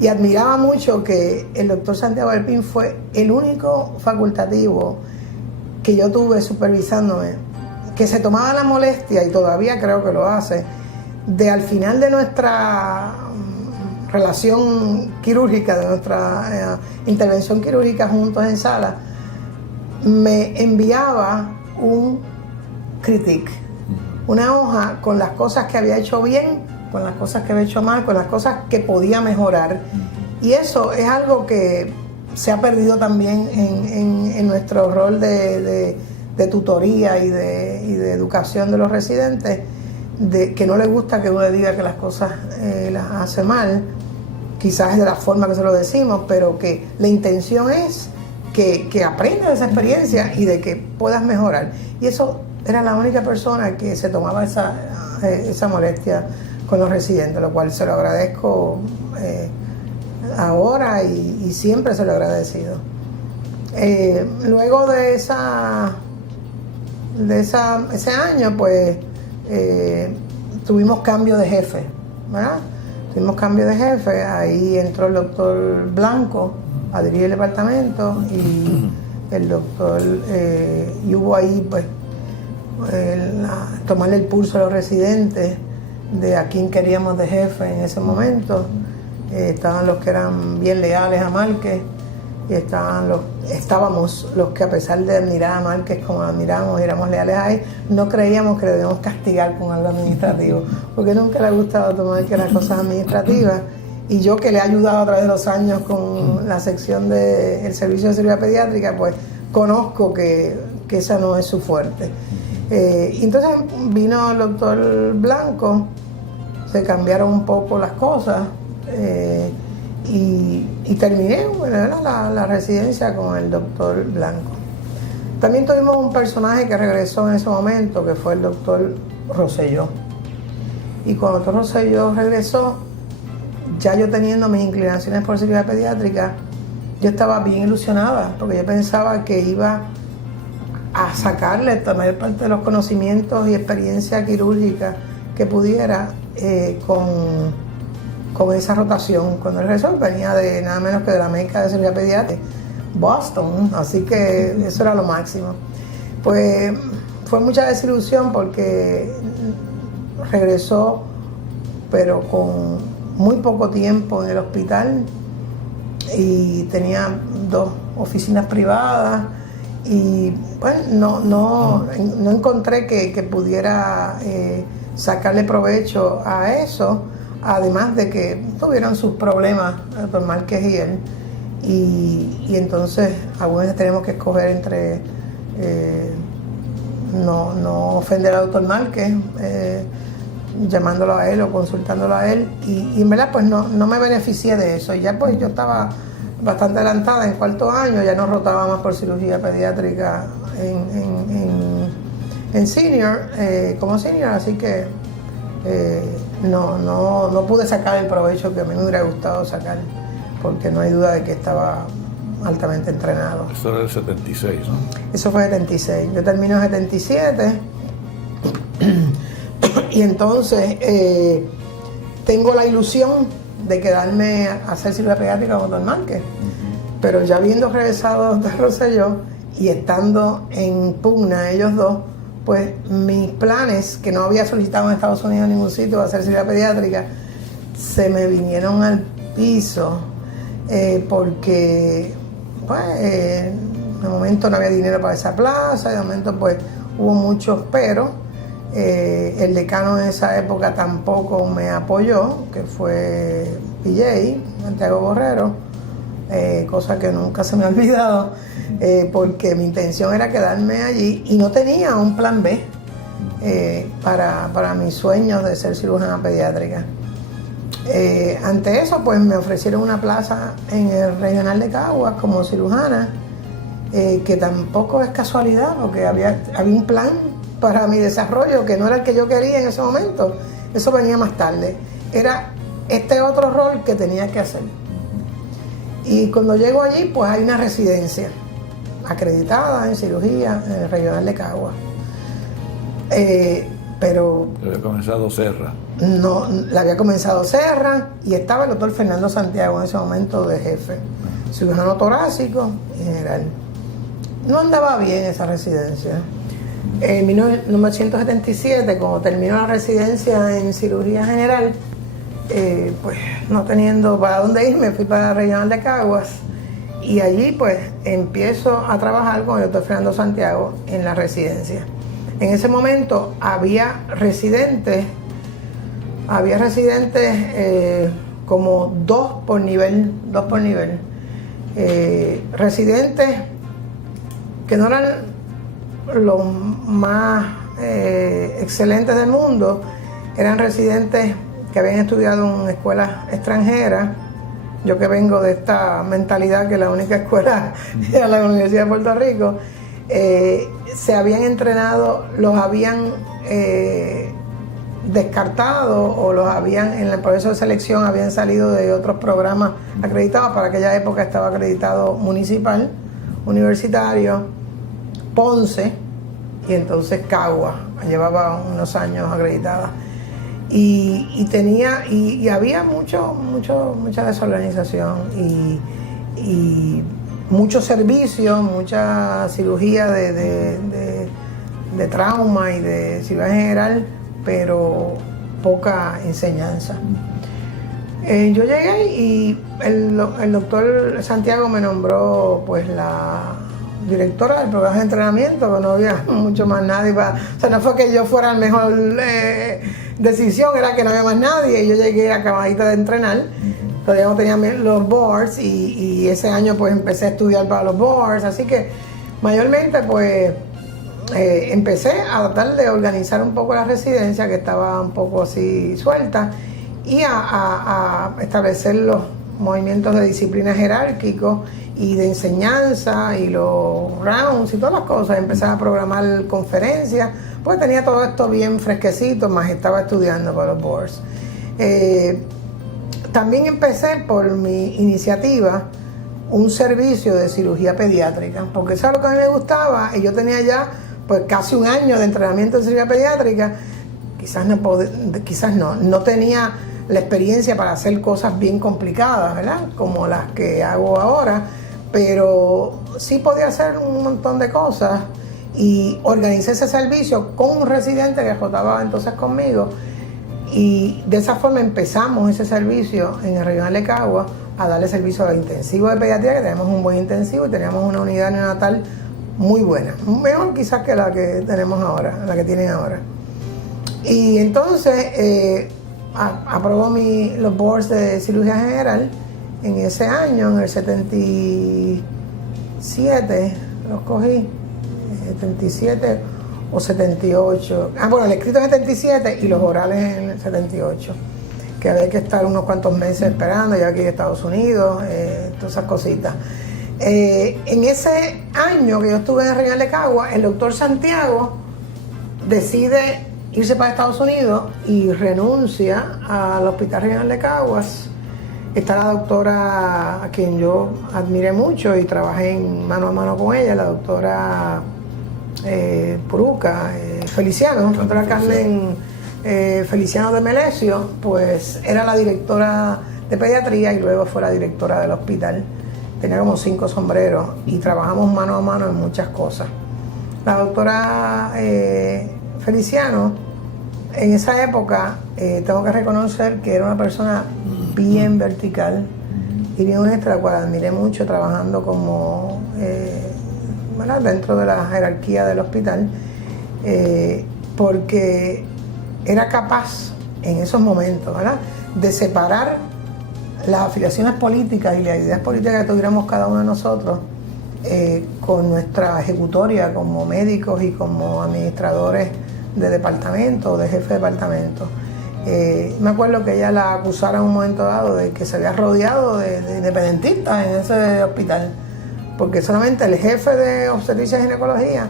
y admiraba mucho que el doctor Santiago Alpín fue el único facultativo que yo tuve supervisándome, que se tomaba la molestia, y todavía creo que lo hace, de al final de nuestra relación quirúrgica, de nuestra intervención quirúrgica juntos en sala, me enviaba un critique, una hoja con las cosas que había hecho bien, con las cosas que había hecho mal, con las cosas que podía mejorar. Y eso es algo que se ha perdido también en nuestro rol de tutoría y de educación de los residentes, de que no les gusta que uno le diga que las cosas las hace mal, quizás es de la forma que se lo decimos, pero que la intención es que aprendas de esa experiencia y de que puedas mejorar. Y eso era la única persona que se tomaba esa molestia con los residentes, lo cual se lo agradezco ahora y siempre se lo he agradecido. Luego de ese año, pues tuvimos cambio de jefe, ¿verdad? Tuvimos cambio de jefe, ahí entró el doctor Blanco a dirigir el departamento y el doctor, y hubo ahí pues tomarle el pulso a los residentes de a quién queríamos de jefe en ese momento. Estaban los que eran bien leales a Márquez y estábamos los que, a pesar de admirar a Márquez como lo admiramos y éramos leales a él, no creíamos que le debíamos castigar con algo administrativo, porque nunca le ha gustado tomar que las cosas administrativas. Y yo, que le he ayudado a través de los años con la sección del servicio de cirugía pediátrica, pues conozco que esa no es su fuerte. Entonces vino el doctor Blanco, se cambiaron un poco las cosas, y terminé la residencia con el doctor Blanco. También tuvimos un personaje que regresó en ese momento, que fue el doctor Rosselló. Y cuando el doctor Rosselló regresó, ya yo teniendo mis inclinaciones por cirugía pediátrica, yo estaba bien ilusionada, porque yo pensaba que iba a sacarle la mayor parte de los conocimientos y experiencia quirúrgica que pudiera con esa rotación. Cuando él regresó, venía de nada menos que de la meca de cirugía pediátrica, Boston, así que eso era lo máximo. Pues fue mucha desilusión porque regresó, pero con muy poco tiempo en el hospital, y tenía 2 oficinas privadas, y pues no encontré que pudiera sacarle provecho a eso, además de que tuvieron sus problemas el doctor Márquez y él, y entonces algunas veces tenemos que escoger entre no ofender al doctor Márquez, llamándolo a él o consultándolo a él, y en verdad pues no me beneficié de eso. Y ya pues yo estaba bastante adelantada en 4º año, ya no rotaba más por cirugía pediátrica en senior, como senior, así que no pude sacar el provecho que a mí me hubiera gustado sacar, porque no hay duda de que estaba altamente entrenado. Eso era el 76, ¿no? Eso fue el 76. Yo termino en el 77 y entonces tengo la ilusión de quedarme a hacer cirugía pediátrica con don Márquez, pero ya habiendo regresado de Rosselló y estando en pugna ellos dos, pues mis planes, que no había solicitado en Estados Unidos en ningún sitio para hacer cirugía pediátrica, se me vinieron al piso, porque pues, de momento no había dinero para esa plaza, de momento pues hubo muchos peros. El decano en esa época tampoco me apoyó, que fue PJ, Santiago Borrero, cosa que nunca se me ha olvidado, porque mi intención era quedarme allí y no tenía un plan B para mis sueños de ser cirujana pediátrica. Ante eso, pues me ofrecieron una plaza en el Regional de Caguas como cirujana, que tampoco es casualidad, porque había un plan para mi desarrollo que no era el que yo quería en ese momento. Eso venía más tarde. Era este otro rol que tenía que hacer. Y cuando llego allí, pues hay una residencia acreditada en cirugía en el regional de Caguas. Pero había comenzado Serra. No, la había comenzado Serra y estaba el doctor Fernando Santiago en ese momento de jefe, cirujano torácico y general. No andaba bien esa residencia. En 1977, cuando terminó la residencia en cirugía general, pues no teniendo para dónde ir, me fui para el regional de Caguas y allí pues empiezo a trabajar con el doctor Fernando Santiago en la residencia. En ese momento había residentes como dos por nivel. Residentes que no eran los más excelentes del mundo, eran residentes que habían estudiado en escuelas extranjeras. Yo que vengo de esta mentalidad que la única escuela era la Universidad de Puerto Rico, se habían entrenado, los habían descartado o los habían, en el proceso de selección habían salido de otros programas acreditados. Para aquella época estaba acreditado municipal, universitario, Ponce y entonces Caguas, llevaba unos años acreditada. Y había mucha desorganización y mucho servicio, mucha cirugía de trauma y de cirugía general, pero poca enseñanza. Yo llegué y el doctor Santiago me nombró pues la directora del programa de entrenamiento, que no había mucho más nadie o sea, no fue que yo fuera el mejor decisión, era que no había más nadie y yo llegué acabadita de entrenar. Todavía no tenía los boards y ese año pues empecé a estudiar para los boards, así que mayormente pues empecé a tratar de organizar un poco la residencia, que estaba un poco así suelta, y a establecer los movimientos de disciplina jerárquicos y de enseñanza y los rounds y todas las cosas. Empecé a programar conferencias, pues tenía todo esto bien fresquecito, más estaba estudiando para los boards. También empecé por mi iniciativa un servicio de cirugía pediátrica, porque eso es lo que a mí me gustaba y yo tenía ya pues casi un año de entrenamiento en cirugía pediátrica. Quizás no tenía la experiencia para hacer cosas bien complicadas, ¿verdad? Como las que hago ahora, pero sí podía hacer un montón de cosas y organicé ese servicio con un residente que rotaba entonces conmigo. Y de esa forma empezamos ese servicio en el regional de Caguas a darle servicio al intensivo de pediatría, que tenemos un buen intensivo y teníamos una unidad neonatal muy buena, mejor quizás que la que tenemos ahora, la que tienen ahora. Y entonces aprobó los boards de cirugía general en ese año, en el 77, los cogí, 77 o 78. Bueno, el escrito es 77 y los orales en el 78, que había que estar unos cuantos meses esperando, ya aquí en Estados Unidos, todas esas cositas. En ese año que yo estuve en el regional de Caguas, el doctor Santiago decide irse para Estados Unidos y renuncia al Hospital Regional de Caguas. Está la doctora, a quien yo admiré mucho y trabajé mano a mano con ella, la doctora Puruca, Feliciano, la doctora Carmen Feliciano de Melesio, pues era la directora de pediatría y luego fue la directora del hospital. Tenía como 5 sombreros y trabajamos mano a mano en muchas cosas. La doctora Feliciano, en esa época, tengo que reconocer que era una persona bien vertical y bien honesta, la cual admiré mucho trabajando como dentro de la jerarquía del hospital, porque era capaz en esos momentos, ¿verdad?, de separar las afiliaciones políticas y las ideas políticas que tuviéramos cada uno de nosotros con nuestra ejecutoria como médicos y como administradores de departamento, de jefe de departamento. Me acuerdo que ella la acusara en un momento dado de que se había rodeado de independentistas en ese hospital, porque solamente el jefe de obstetricia y ginecología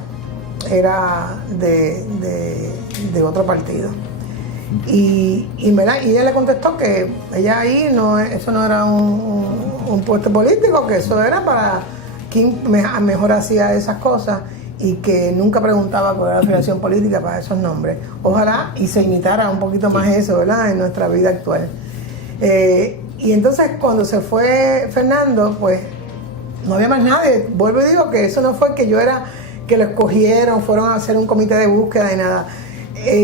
era de otro partido. Y ella le contestó que ella ahí eso no era un puesto político, que eso era para quien mejor hacía esas cosas y que nunca preguntaba cuál era la afiliación política para esos nombres. Ojalá y se imitara un poquito más eso, ¿verdad?, en nuestra vida actual. Y entonces cuando se fue Fernando, pues no había más nadie. Vuelvo y digo que eso no fue que que lo escogieron, fueron a hacer un comité de búsqueda y nada.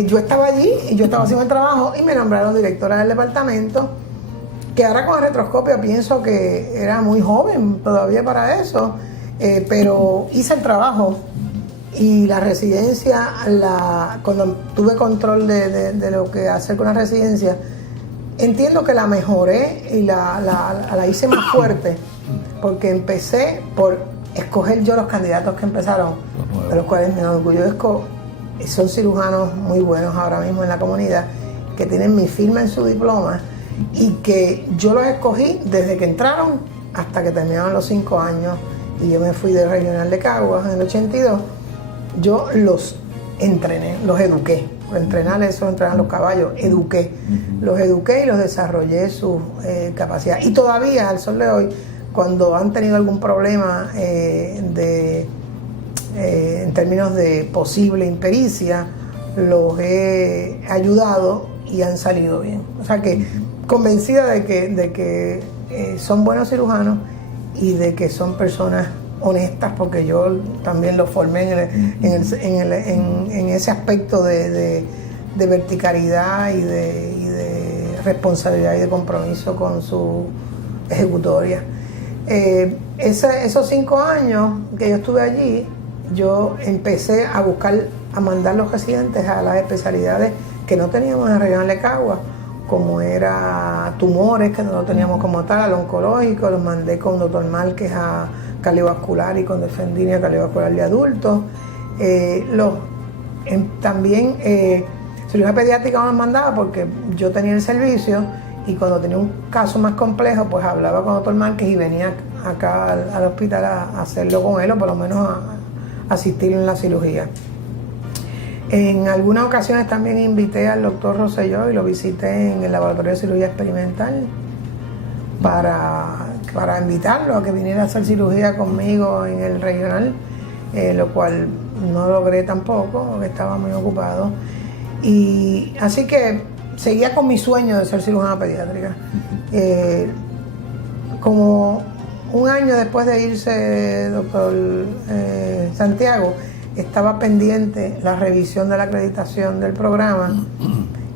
Yo estaba allí y yo estaba haciendo el trabajo y me nombraron directora del departamento, que ahora con la retroscopia pienso que era muy joven todavía para eso, pero hice el trabajo y la residencia, cuando tuve control de lo que hacer con la residencia, entiendo que la mejoré y la hice más fuerte, porque empecé por escoger yo los candidatos que empezaron, de los cuales me enorgullezco. Son cirujanos muy buenos ahora mismo en la comunidad, que tienen mi firma en su diploma y que yo los escogí desde que entraron hasta que terminaron los 5 años y yo me fui del regional de Caguas en el 82. Yo los entrené, los eduqué. Entrenar eso, entrenar los caballos, eduqué. Los eduqué y los desarrollé su capacidad. Y todavía, al sol de hoy, cuando han tenido algún problema en términos de posible impericia, los he ayudado y han salido bien. O sea que convencida de que son buenos cirujanos y de que son personas honestas, porque yo también los formé en ese aspecto de verticalidad y de responsabilidad y de compromiso con su ejecutoria. Esos 5 años que yo estuve allí, yo empecé a mandar los residentes a las especialidades que no teníamos en el regional de Caguas, como era tumores, que no lo teníamos como tal, al oncológico, los mandé con doctor Márquez a cardiovascular y con Defendinia cardiovascular de adultos. También cirugía pediátrica nos mandaba porque yo tenía el servicio y cuando tenía un caso más complejo, pues hablaba con doctor Márquez y venía acá al hospital a hacerlo con él, o por lo menos a asistir en la cirugía. En algunas ocasiones también invité al doctor Rosselló y lo visité en el laboratorio de cirugía experimental para invitarlo a que viniera a hacer cirugía conmigo en el regional, lo cual no logré tampoco, porque estaba muy ocupado. Y así que seguía con mi sueño de ser cirujana pediátrica. Como un año después de irse doctor Santiago, estaba pendiente la revisión de la acreditación del programa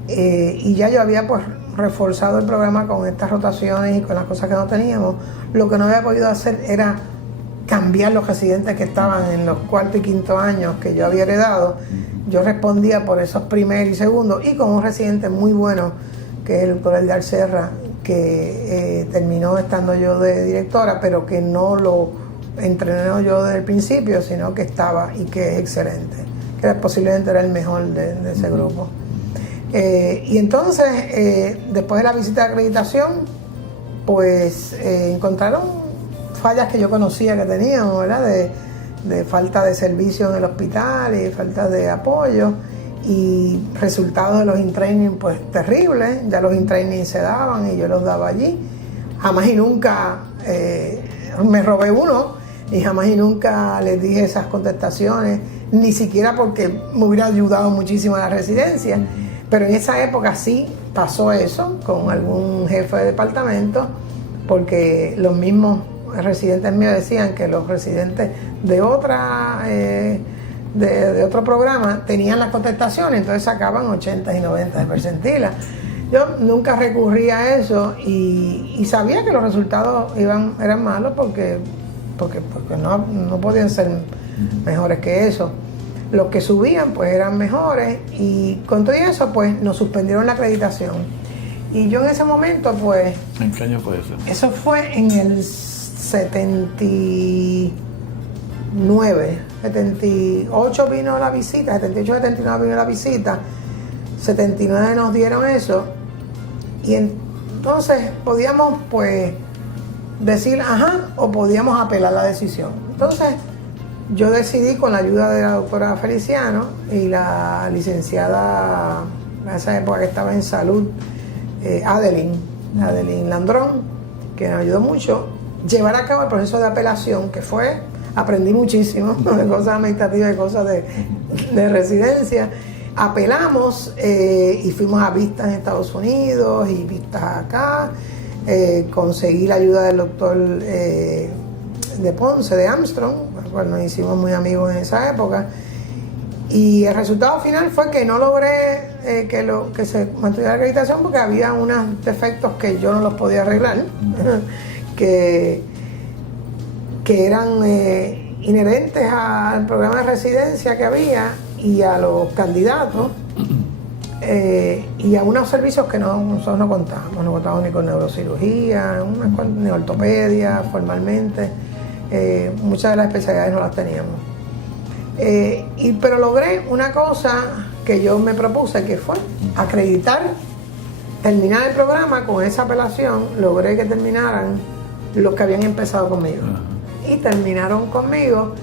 y ya yo había pues reforzado el programa con estas rotaciones y con las cosas que no teníamos. Lo que no había podido hacer era cambiar los residentes que estaban en los 4º y 5º años que yo había heredado. Yo respondía por esos primeros y segundos, y con un residente muy bueno, que es el doctor Edgar Serra, que terminó estando yo de directora, pero que no lo entrené yo desde el principio, sino que estaba y que es excelente, que posiblemente era el mejor de ese grupo. Y entonces, después de la visita de acreditación, pues encontraron fallas que yo conocía que teníamos, ¿verdad? De falta de servicio en el hospital y falta de apoyo, y resultados de los in-training pues terribles. Ya los in-training se daban y yo los daba allí. Jamás y nunca me robé uno y jamás y nunca les dije esas contestaciones, ni siquiera porque me hubiera ayudado muchísimo a la residencia. Pero en esa época sí pasó eso con algún jefe de departamento, porque los mismos residentes míos decían que los residentes de otro programa tenían las contestaciones, entonces sacaban 80 y 90 de percentila. Yo nunca recurrí a eso y sabía que los resultados eran malos porque no podían ser mejores que eso. Los que subían pues eran mejores, y con todo eso pues nos suspendieron la acreditación. Y yo en ese momento pues... ¿En qué año fue eso? Eso fue en el 79, 78 vino la visita, 78, 79 vino la visita, 79 nos dieron eso, y entonces podíamos pues decir ajá o podíamos apelar la decisión. Entonces yo decidí, con la ayuda de la doctora Feliciano y la licenciada, en esa época que estaba en salud, Adeline Landrón, que nos ayudó mucho, llevar a cabo el proceso de apelación, que aprendí muchísimo de cosas administrativas y cosas de residencia. Apelamos y fuimos a vistas en Estados Unidos y vistas acá. Conseguí la ayuda del doctor de Ponce, de Armstrong, al cual nos hicimos muy amigos en esa época. Y el resultado final fue que no logré que se mantuviera la acreditación porque había unos defectos que yo no los podía arreglar, que eran inherentes al programa de residencia que había y a los candidatos y a unos servicios que nosotros no contábamos ni con neurocirugía, ni ortopedia formalmente, muchas de las especialidades no las teníamos. Pero logré una cosa que yo me propuse, que fue terminar el programa con esa apelación. Logré que terminaran los que habían empezado conmigo. Y terminaron conmigo.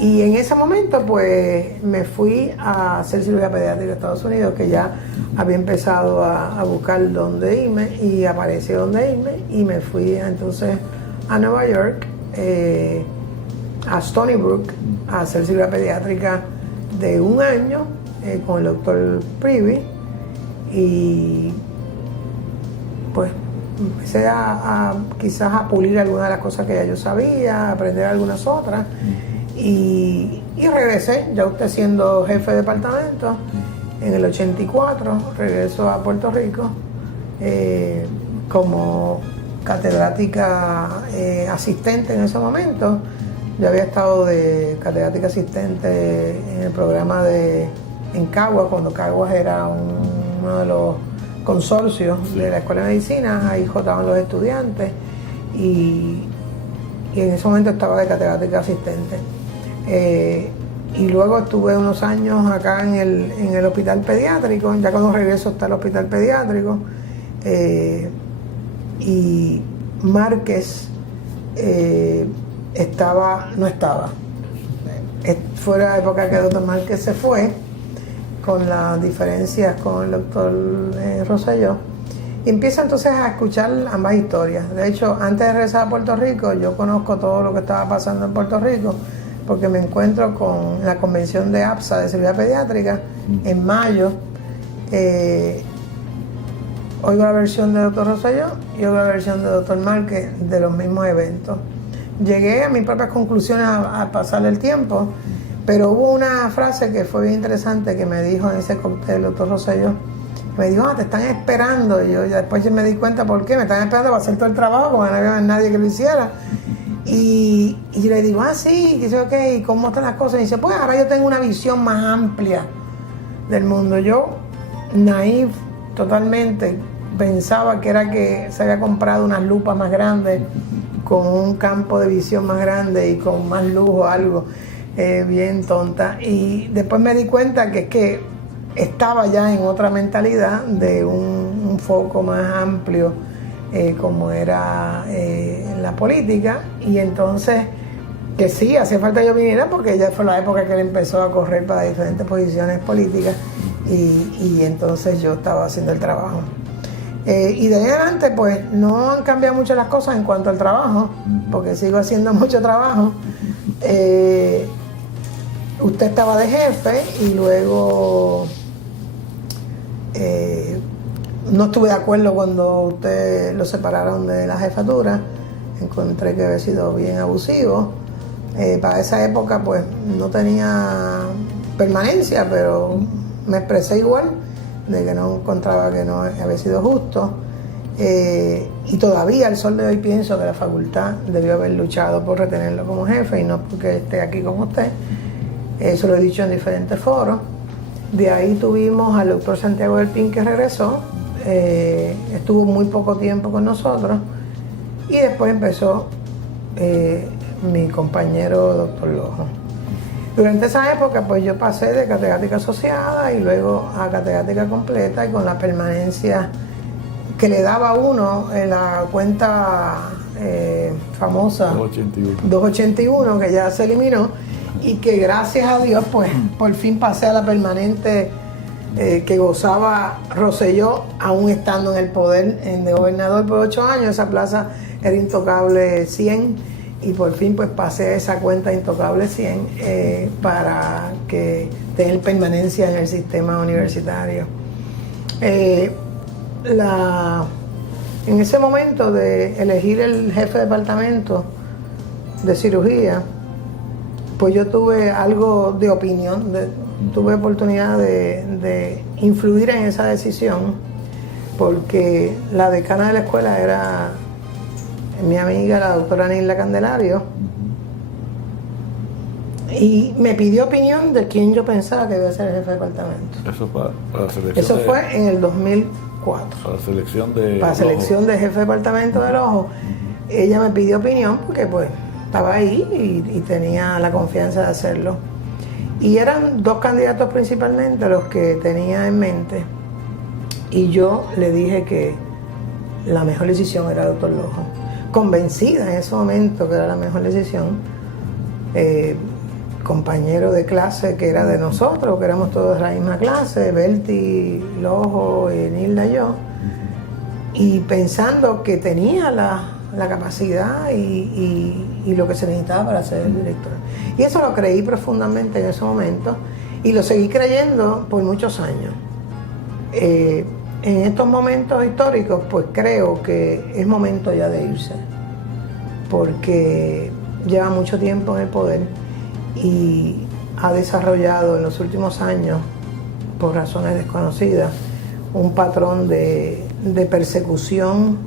Y en ese momento pues me fui a hacer cirugía pediátrica en Estados Unidos, que ya había empezado a buscar dónde irme y apareció dónde irme, y me fui entonces a Nueva York, a Stony Brook, a hacer cirugía pediátrica de 1 año con el doctor Privy, y pues empecé quizás a pulir algunas de las cosas que ya yo sabía, a aprender algunas otras, y regresé, ya usted siendo jefe de departamento, en el 84, regreso a Puerto Rico como catedrática asistente en ese momento. Yo había estado de catedrática asistente en el programa en Caguas, cuando Caguas era uno de los consorcios de la Escuela de Medicina. Ahí jotaban los estudiantes y en ese momento estaba de catedrática asistente. Y luego estuve unos años acá en el hospital pediátrico. Ya cuando regreso está el hospital pediátrico, y Márquez no estaba. Fue la época que el doctor Márquez se fue, con las diferencias con el doctor Rosselló, y empiezo entonces a escuchar ambas historias. De hecho, antes de regresar a Puerto Rico, yo conozco todo lo que estaba pasando en Puerto Rico, porque me encuentro con la convención de APSA de cirugía pediátrica en mayo. Oigo la versión del doctor Rosselló y oigo la versión del doctor Márquez de los mismos eventos. Llegué a mis propias conclusiones a pasar el tiempo, pero hubo una frase que fue bien interesante que me dijo en ese cóctel el doctor Rosselló. Me dijo, te están esperando. Y yo después me di cuenta por qué. Me están esperando para hacer todo el trabajo, porque no había nadie que lo hiciera. Y yo le digo, sí, que sé, ok, ¿y cómo están las cosas? Y dice, pues ahora yo tengo una visión más amplia del mundo. Yo, naïf totalmente, pensaba que era que se había comprado unas lupas más grandes, con un campo de visión más grande y con más lujo, algo bien tonta. Y después me di cuenta que es que estaba ya en otra mentalidad de un foco más amplio, como era en la política, y entonces que sí, hacía falta yo viniera porque ya fue la época que él empezó a correr para diferentes posiciones políticas, y entonces yo estaba haciendo el trabajo. Y de ahí adelante pues no han cambiado mucho las cosas en cuanto al trabajo, porque sigo haciendo mucho trabajo. Usted estaba de jefe y luego no estuve de acuerdo cuando usted lo separaron de la jefatura. Encontré que había sido bien abusivo. Para esa época pues no tenía permanencia, pero me expresé igual de que no encontraba que no había sido justo. Y todavía al sol de hoy pienso que la facultad debió haber luchado por retenerlo como jefe y no porque esté aquí con usted. Eso lo he dicho en diferentes foros. De ahí tuvimos al doctor Santiago del Pin, que regresó, estuvo muy poco tiempo con nosotros, y después empezó mi compañero doctor Lojo. Durante esa época pues yo pasé de catedrática asociada y luego a catedrática completa, y con la permanencia que le daba a uno en la cuenta famosa 281, que ya se eliminó, y que gracias a Dios pues por fin pasé a la permanente que gozaba Rosselló, aún estando en el poder de gobernador por 8 años. Esa plaza era Intocable 100 y por fin pues pasé esa cuenta Intocable 100 para que tener permanencia en el sistema universitario. En ese momento de elegir el jefe de departamento de cirugía, pues yo tuve algo de opinión, tuve oportunidad de influir en esa decisión, porque la decana de la escuela era mi amiga, la doctora Nilda Candelario, y me pidió opinión de quién yo pensaba que debía ser el jefe de departamento. Eso para la selección. Eso fue en el 2004. Para la selección de... Para la selección de jefe de departamento del Ojo. Ella me pidió opinión porque pues estaba ahí y tenía la confianza de hacerlo. Y eran dos candidatos principalmente los que tenía en mente. Y yo le dije que la mejor decisión era el doctor Lojo. Convencida en ese momento que era la mejor decisión. Compañero de clase que era de nosotros, que éramos todos de la misma clase, Berti, Lojo, Nilda y yo. Y pensando que tenía la capacidad y lo que se necesitaba para ser el director. Y eso lo creí profundamente en ese momento y lo seguí creyendo por muchos años. En estos momentos históricos, pues creo que es momento ya de irse, porque lleva mucho tiempo en el poder y ha desarrollado en los últimos años, por razones desconocidas, un patrón de persecución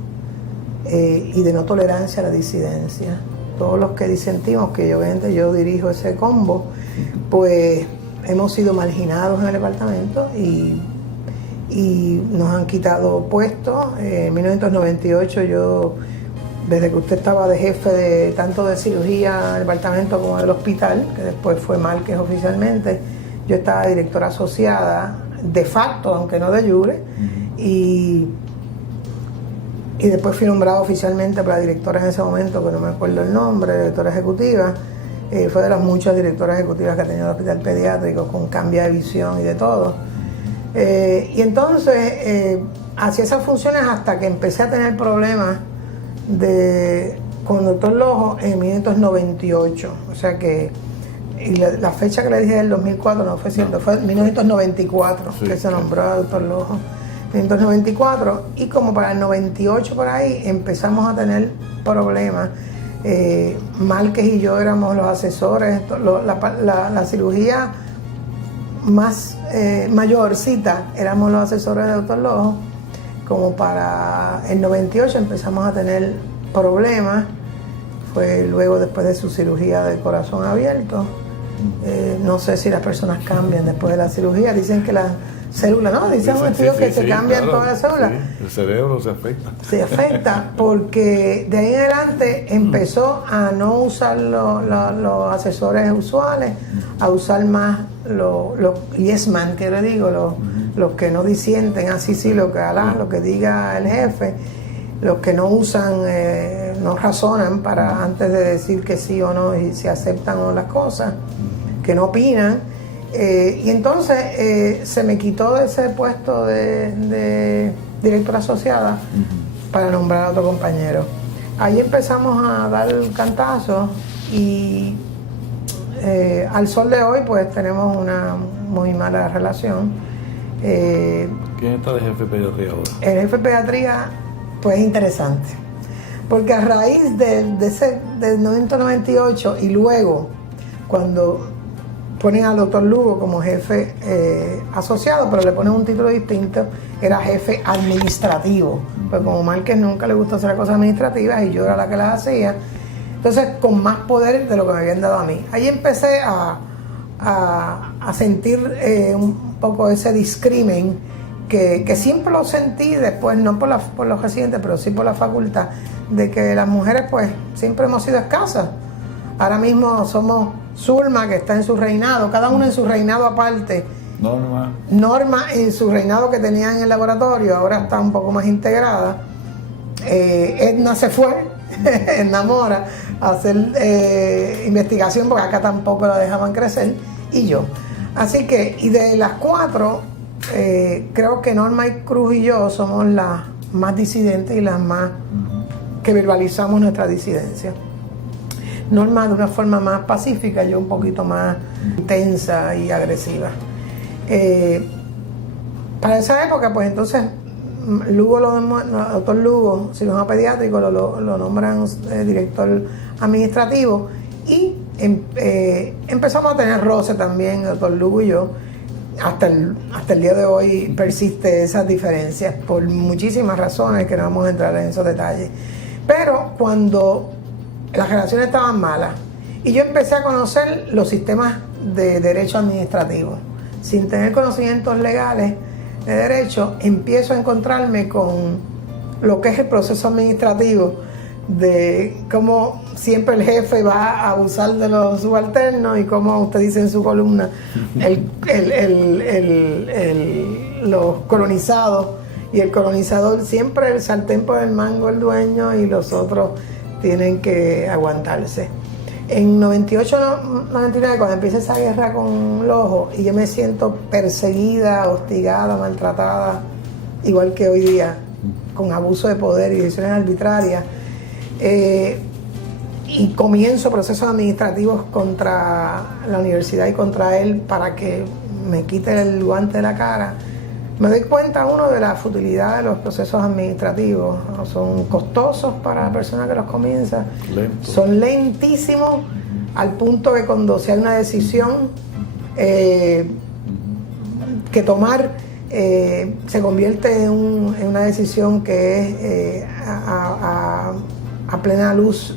y de no tolerancia a la disidencia. Todos los que disentimos, que obviamente yo dirijo ese combo, pues hemos sido marginados en el departamento y nos han quitado puestos. En 1998 yo, desde que usted estaba de jefe tanto de cirugía del departamento como del hospital, que después fue Márquez oficialmente, yo estaba directora asociada de facto, aunque no de jure, y después fui nombrada oficialmente por la directora en ese momento, que no me acuerdo el nombre, directora ejecutiva. Fue de las muchas directoras ejecutivas que ha tenido el hospital pediátrico, con cambio de visión y de todo. Y entonces hacía esas funciones hasta que empecé a tener problemas con el doctor Lojo en 1998. O sea que la fecha que le dije del 2004 no fue cierto, fue en 1994 sí, que se nombró al doctor Lojo. 1994, y como para el 98 por ahí empezamos a tener problemas. Márquez y yo éramos los asesores. La cirugía más mayorcita éramos los asesores del doctor Lojo. Como para el 98 empezamos a tener problemas. Fue luego después de su cirugía de corazón abierto. No sé si las personas cambian después de la cirugía. Dicen que las células, ¿no? Dicen un estudio que se cambian claro, todas las células. Sí, el cerebro se afecta. Se afecta porque de ahí en adelante empezó a no usar los asesores usuales, a usar más los yes man, que le digo, los que no disienten, así sí, lo que diga el jefe, los que no usan, no razonan para antes de decir que sí o no y si aceptan o no las cosas, que no opinan. Y entonces se me quitó ese puesto de directora asociada para nombrar a otro compañero. Ahí empezamos a dar cantazos y al sol de hoy pues tenemos una muy mala relación. ¿Quién está de jefe de pediatría ahora? El jefe de pediatría pues es interesante, porque a raíz del 1998 y luego cuando ponen al doctor Lugo como jefe asociado, pero le ponen un título distinto, era jefe administrativo, pues como Márquez nunca le gustó hacer cosas administrativas y yo era la que las hacía, entonces con más poder de lo que me habían dado a mí. Ahí empecé a sentir un poco ese discrimen que siempre lo sentí después, no por los residentes, pero sí por la facultad, de que las mujeres pues siempre hemos sido escasas. Ahora mismo somos Zulma, que está en su reinado, cada uno en su reinado aparte. Norma en su reinado que tenía en el laboratorio, ahora está un poco más integrada. Edna se fue, Edna Mora, a hacer investigación, porque acá tampoco la dejaban crecer, y yo. Así que, y de las cuatro, creo que Norma y Cruz y yo somos las más disidentes y las más que verbalizamos nuestra disidencia. Norma de una forma más pacífica, yo un poquito más intensa y agresiva. Para esa época, pues entonces, doctor Lugo, cirujano pediátrico, lo nombran director administrativo y empezamos a tener roce también, el doctor Lugo y yo. Hasta el día de hoy persiste esas diferencias por muchísimas razones que no vamos a entrar en esos detalles. Pero cuando las relaciones estaban malas y yo empecé a conocer los sistemas de derecho administrativo, sin tener conocimientos legales de derecho, empiezo a encontrarme con lo que es el proceso administrativo, de cómo siempre el jefe va a abusar de los subalternos y como usted dice en su columna, los colonizados y el colonizador siempre el sartén por el mango el dueño y los otros tienen que aguantarse. En 98-99, cuando empieza esa guerra con Lojo y yo me siento perseguida, hostigada, maltratada, igual que hoy día, con abuso de poder y decisiones arbitrarias, y comienzo procesos administrativos contra la universidad y contra él para que me quite el guante de la cara, me doy cuenta, uno, de la futilidad de los procesos administrativos. Son costosos para la persona que los comienza, son lentísimos, al punto que cuando se hay una decisión que tomar, se convierte en una decisión que es a plena luz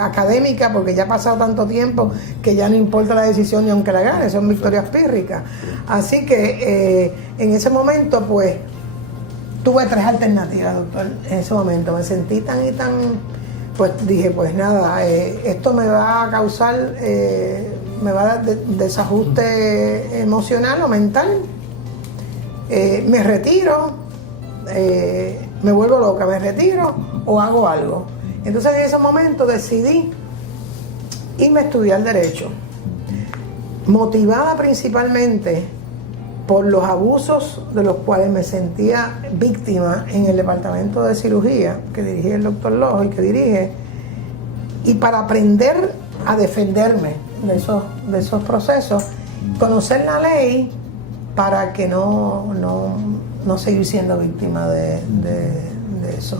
académica, porque ya ha pasado tanto tiempo que ya no importa la decisión ni aunque la gane, son victorias pírricas. Así que en ese momento pues tuve 3 alternativas, doctor. En ese momento me sentí tan, pues dije, pues nada, esto me va a causar, me va a dar desajuste emocional o mental, me retiro, me vuelvo loca, me retiro o hago algo. Entonces en ese momento decidí irme a estudiar Derecho, motivada principalmente por los abusos de los cuales me sentía víctima en el departamento de cirugía que dirigía el doctor Lojo y que dirige, y para aprender a defenderme de esos procesos, conocer la ley para que no seguir siendo víctima de eso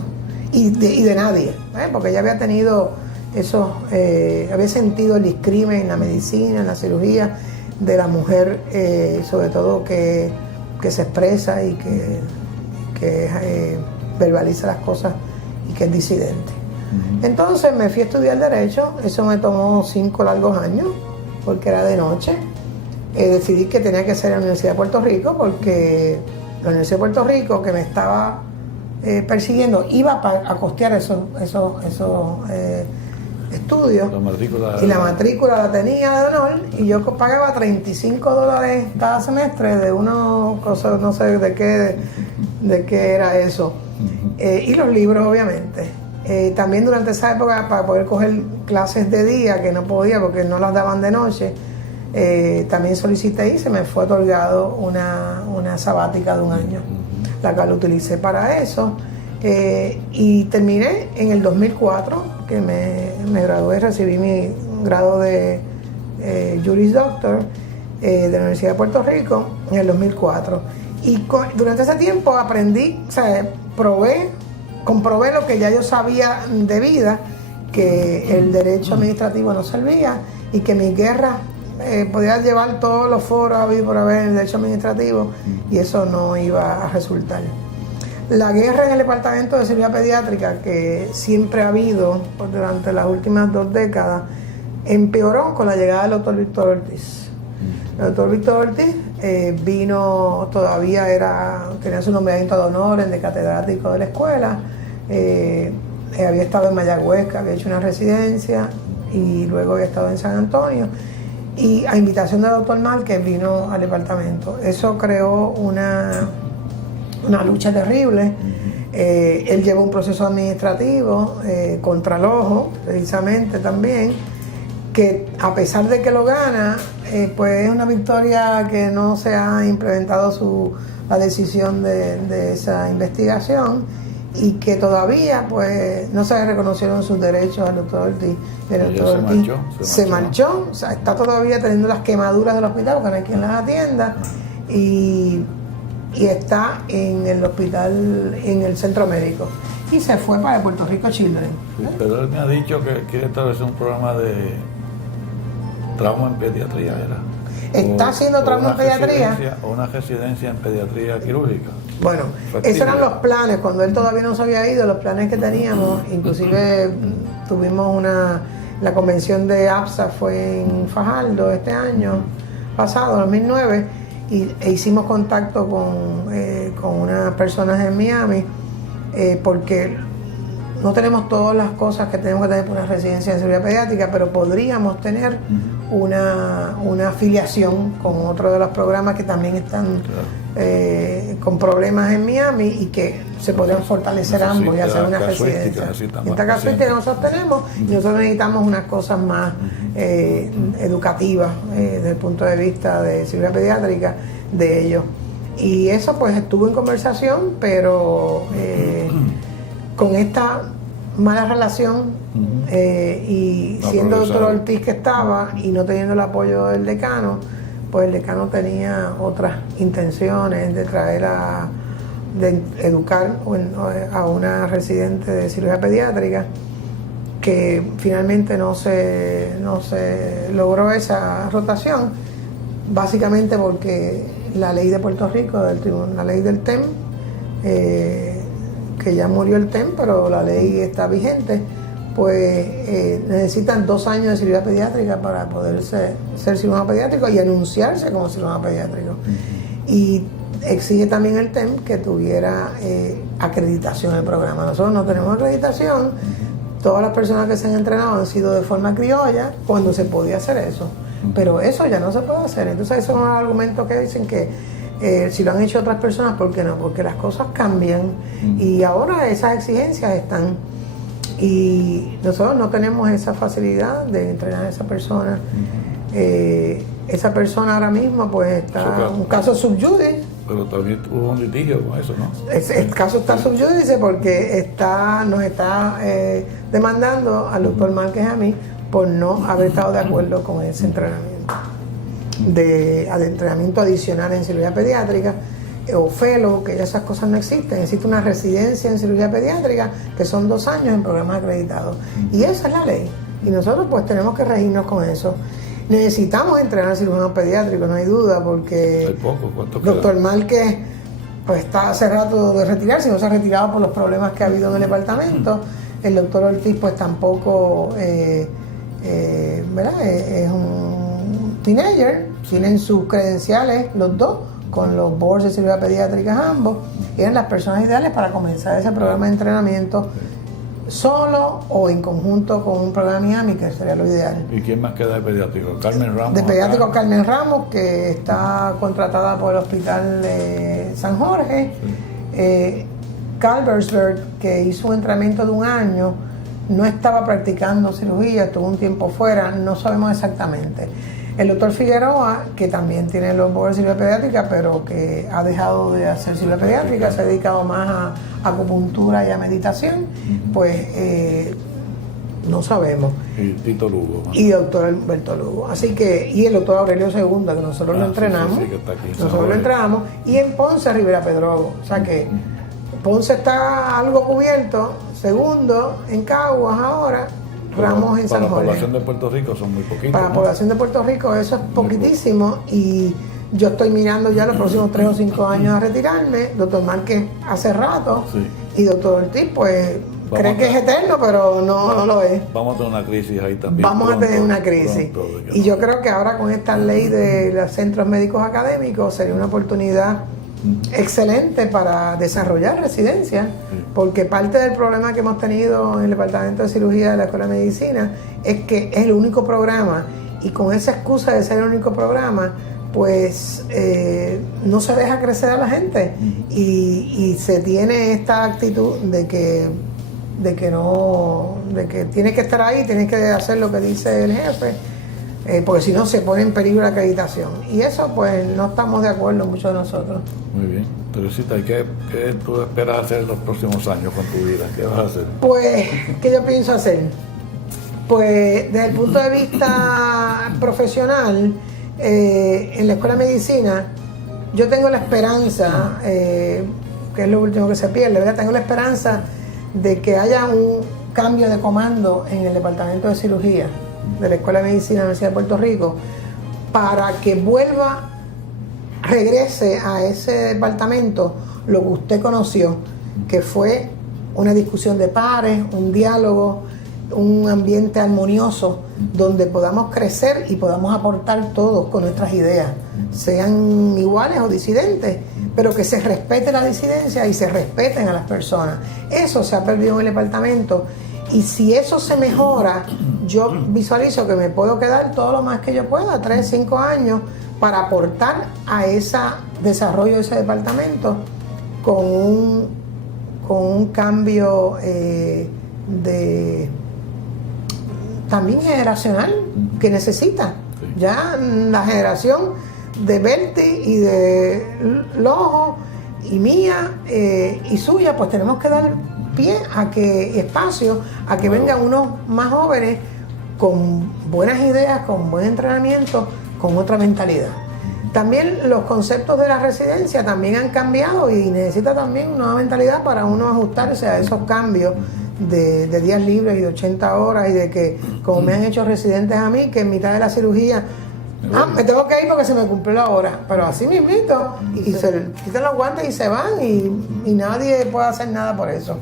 y de nadie, porque ya había tenido había sentido el discrimen en la medicina, en la cirugía de la mujer, sobre todo que se expresa y que verbaliza las cosas y que es disidente. Entonces me fui a estudiar Derecho, eso me tomó 5 largos años porque era de noche. Decidí que tenía que ser en la Universidad de Puerto Rico porque la Universidad de Puerto Rico, que me estaba persiguiendo, iba a costear esos estudios, y la matrícula la tenía de honor, y yo pagaba $35 cada semestre de unos cosas, no sé de qué era eso, y los libros obviamente. También durante esa época, para poder coger clases de día, que no podía porque no las daban de noche, también solicité y se me fue otorgado una sabática de 1 año, la cual utilicé para eso, y terminé en el 2004, que me gradué, recibí mi grado de Juris Doctor de la Universidad de Puerto Rico en el 2004, y durante ese tiempo aprendí, o sea, comprobé lo que ya yo sabía de vida, que el derecho administrativo no servía y que mi guerra podía llevar todos los foros a vivir por haber en el derecho administrativo, y eso no iba a resultar. La guerra en el departamento de cirugía pediátrica, que siempre ha habido durante las últimas 2 décadas, empeoró con la llegada del doctor Víctor Ortiz. El doctor Víctor Ortiz vino, todavía tenía su nombramiento de honor de catedrático de la escuela, había estado en Mayagüez, había hecho una residencia y luego había estado en San Antonio, y a invitación del doctor Márquez vino al departamento. Eso creó una lucha terrible. Él llevó un proceso administrativo contra Lojo, precisamente también, que a pesar de que lo gana, pues es una victoria que no se ha implementado la decisión de esa investigación, y que todavía pues no se reconocieron sus derechos al doctor Ortiz. El doctor Ortiz se marchó, o sea, está todavía teniendo las quemaduras del hospital porque no hay quien las atienda, y está en el hospital, en el centro médico, y se fue para el Puerto Rico Children. Sí, pero él me ha dicho que quiere establecer un programa de trauma en pediatría, ¿Está haciendo trauma en pediatría? O una residencia en pediatría quirúrgica. Bueno, esos eran los planes, cuando él todavía no se había ido, los planes que teníamos, inclusive tuvimos la convención de APSA fue en Fajardo este año pasado, 2009, e hicimos contacto con unas personas en Miami, porque no tenemos todas las cosas que tenemos que tener por una residencia de seguridad pediátrica, pero podríamos tener una afiliación con otro de los programas que también están con problemas en Miami y que se podrían fortalecer ambos y hacer una residencia. Esta casuística que nosotros tenemos, y nosotros necesitamos unas cosas más educativas desde el punto de vista de seguridad pediátrica de ellos. Y eso pues estuvo en conversación, pero con esta mala relación y siendo el doctor Ortiz que estaba y no teniendo el apoyo del decano, pues el decano tenía otras intenciones de traer de educar a una residente de cirugía pediátrica, que finalmente no se logró esa rotación, básicamente porque la ley de Puerto Rico, la ley del TEM, que ya murió el TEM, pero la ley está vigente, pues necesitan 2 años de cirugía pediátrica para poder ser cirujano pediátrico y anunciarse como cirujano pediátrico. Y exige también el TEM que tuviera acreditación en el programa. Nosotros no tenemos acreditación, todas las personas que se han entrenado han sido de forma criolla cuando se podía hacer eso, pero eso ya no se puede hacer. Entonces esos son los argumentos que dicen que si lo han hecho otras personas, ¿por qué no? Porque las cosas cambian y ahora esas exigencias están, y nosotros no tenemos esa facilidad de entrenar a esa persona. Esa persona ahora mismo pues está un caso sub judice. Pero también hubo un litigio con eso, ¿no? El caso está sub judice porque nos está demandando al doctor Márquez a mí por no haber estado de acuerdo con ese entrenamiento de entrenamiento adicional en cirugía pediátrica o fellow, que ya esas cosas no existen. Existe una residencia en cirugía pediátrica que son 2 años en programas acreditados, y esa es la ley, y nosotros pues tenemos que regirnos con eso. Necesitamos entrenar cirujanos pediátricos, no hay duda, porque el doctor Márquez pues está hace rato de retirarse, no se ha retirado por los problemas que ha habido en el departamento. El doctor Ortiz pues tampoco ¿verdad? Es un teenager, tienen sus credenciales los dos con los boards de cirugía pediátrica ambos, y eran las personas ideales para comenzar ese programa de entrenamiento solo o en conjunto con un programa Miami, que sería lo ideal. ¿Y quién más queda de pediátrico? Carmen Ramos. De pediátrico Carmen Ramos, que está contratada por el Hospital de San Jorge. Sí. Calversberg, que hizo un entrenamiento de 1 año, no estaba practicando cirugía, estuvo un tiempo fuera, no sabemos exactamente. El doctor Figueroa, que también tiene los boards de cirugía pediátrica, pero que ha dejado de hacer cirugía pediátrica, se ha dedicado más a acupuntura y a meditación, pues no sabemos. Y Tito Lugo. Y doctor Alberto Lugo. Así que, y el doctor Aurelio II, que nosotros lo entrenamos. Sí, que está aquí. Nosotros lo entrenamos. Y en Ponce, Rivera Pedrogo. O sea que Ponce está algo cubierto. Segundo, en Caguas ahora. Ramos en San Jorge. Para la población de Puerto Rico son muy poquitos. Para la población de Puerto Rico eso es poquitísimo, y yo estoy mirando ya los próximos 3 o 5 años a retirarme. Doctor Márquez hace rato, sí. Y doctor Ortiz pues cree que es eterno, pero no lo es. Vamos a tener una crisis ahí también. Vamos a tener una crisis. Y yo creo que ahora con esta ley de los centros médicos académicos sería una oportunidad excelente para desarrollar residencias, porque parte del problema que hemos tenido en el departamento de cirugía de la Escuela de Medicina es que es el único programa, y con esa excusa de ser el único programa pues no se deja crecer a la gente, y se tiene esta actitud de que tienes que estar ahí, tienes que hacer lo que dice el jefe, porque si no se pone en peligro la acreditación, y eso pues no estamos de acuerdo muchos de nosotros. Muy bien. Teresita, ¿qué tú esperas hacer en los próximos años con tu vida? ¿Qué vas a hacer? Pues, ¿qué yo pienso hacer? Pues, desde el punto de vista profesional, en la Escuela de Medicina, yo tengo la esperanza, que es lo último que se pierde, ¿verdad? Tengo la esperanza de que haya un cambio de comando en el Departamento de Cirugía de la Escuela de Medicina de la Universidad de Puerto Rico, para que regrese a ese departamento lo que usted conoció, que fue una discusión de pares, un diálogo, un ambiente armonioso donde podamos crecer y podamos aportar todos con nuestras ideas, sean iguales o disidentes, pero que se respete la disidencia y se respeten a las personas. Eso se ha perdido en el departamento, y si eso se mejora, yo visualizo que me puedo quedar todo lo más que yo pueda, 3, 5 años, para aportar a ese desarrollo de ese departamento con un cambio también generacional que necesita. Sí. Ya la generación de Berti y de Lojo y mía y suya, pues tenemos que dar pie espacio a que vengan unos más jóvenes con buenas ideas, con buen entrenamiento, con otra mentalidad. También los conceptos de la residencia también han cambiado y necesita también una nueva mentalidad para uno ajustarse a esos cambios de días libres y de 80 horas, y de que, como me han hecho residentes a mí, que en mitad de la cirugía, me tengo que ir porque se me cumplió la hora, pero así mismito, y se quitan los guantes y se van, y nadie puede hacer nada por eso.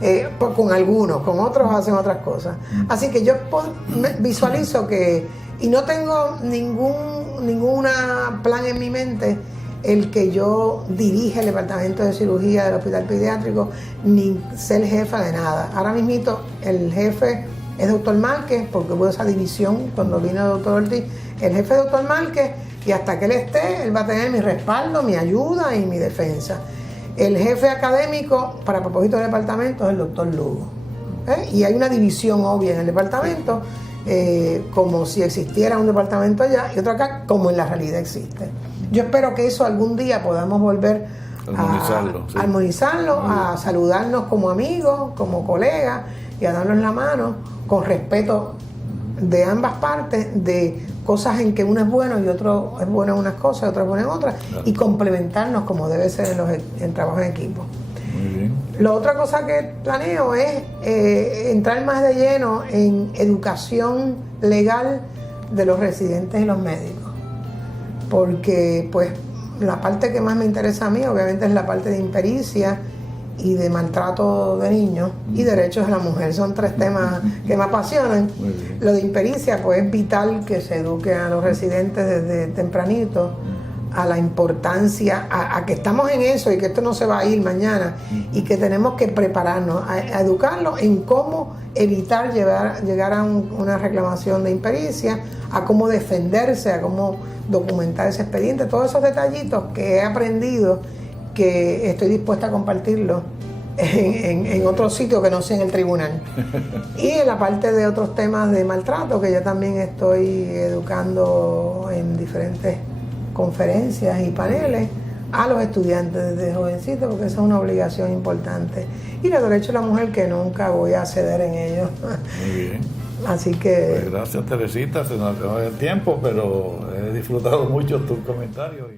Pues con algunos, con otros hacen otras cosas. Así que yo visualizo que, y no tengo ninguna plan en mi mente, el que yo dirija el departamento de cirugía del hospital pediátrico, ni ser jefa de nada. Ahora mismito el jefe es doctor Márquez, porque hubo esa división cuando vino el doctor Ortiz. El jefe es doctor Márquez, y hasta que él esté, él va a tener mi respaldo, mi ayuda y mi defensa. El jefe académico, para propósito del departamento, es el doctor Lugo. Y hay una división obvia en el departamento, como si existiera un departamento allá y otro acá, como en la realidad existe. Yo espero que eso algún día podamos volver a armonizarlo, a saludarnos como amigos, como colegas, y a darnos la mano con respeto de ambas partes, de cosas en que uno es bueno y otro es bueno en unas cosas y otro es bueno en otras, claro, y complementarnos como debe ser en trabajo en equipo. Muy bien. La otra cosa que planeo es entrar más de lleno en educación legal de los residentes y los médicos, porque pues la parte que más me interesa a mí obviamente es la parte de impericia y de maltrato de niños y derechos de la mujer. Son 3 temas que me apasionan. Lo de impericia, pues es vital que se eduque a los residentes desde tempranito a la importancia, a que estamos en eso y que esto no se va a ir mañana, y que tenemos que prepararnos a educarlos en cómo evitar llegar a una reclamación de impericia, a cómo defenderse, a cómo documentar ese expediente, todos esos detallitos que he aprendido, que estoy dispuesta a compartirlo en otro sitio que no sea en el tribunal. Y en la parte de otros temas de maltrato, que yo también estoy educando en diferentes conferencias y paneles a los estudiantes desde jovencitos, porque esa es una obligación importante. Y los derechos de la mujer, que nunca voy a ceder en ellos. Muy bien. Así que... Pues gracias, Teresita, se nos acabó el tiempo, pero he disfrutado mucho tus comentarios.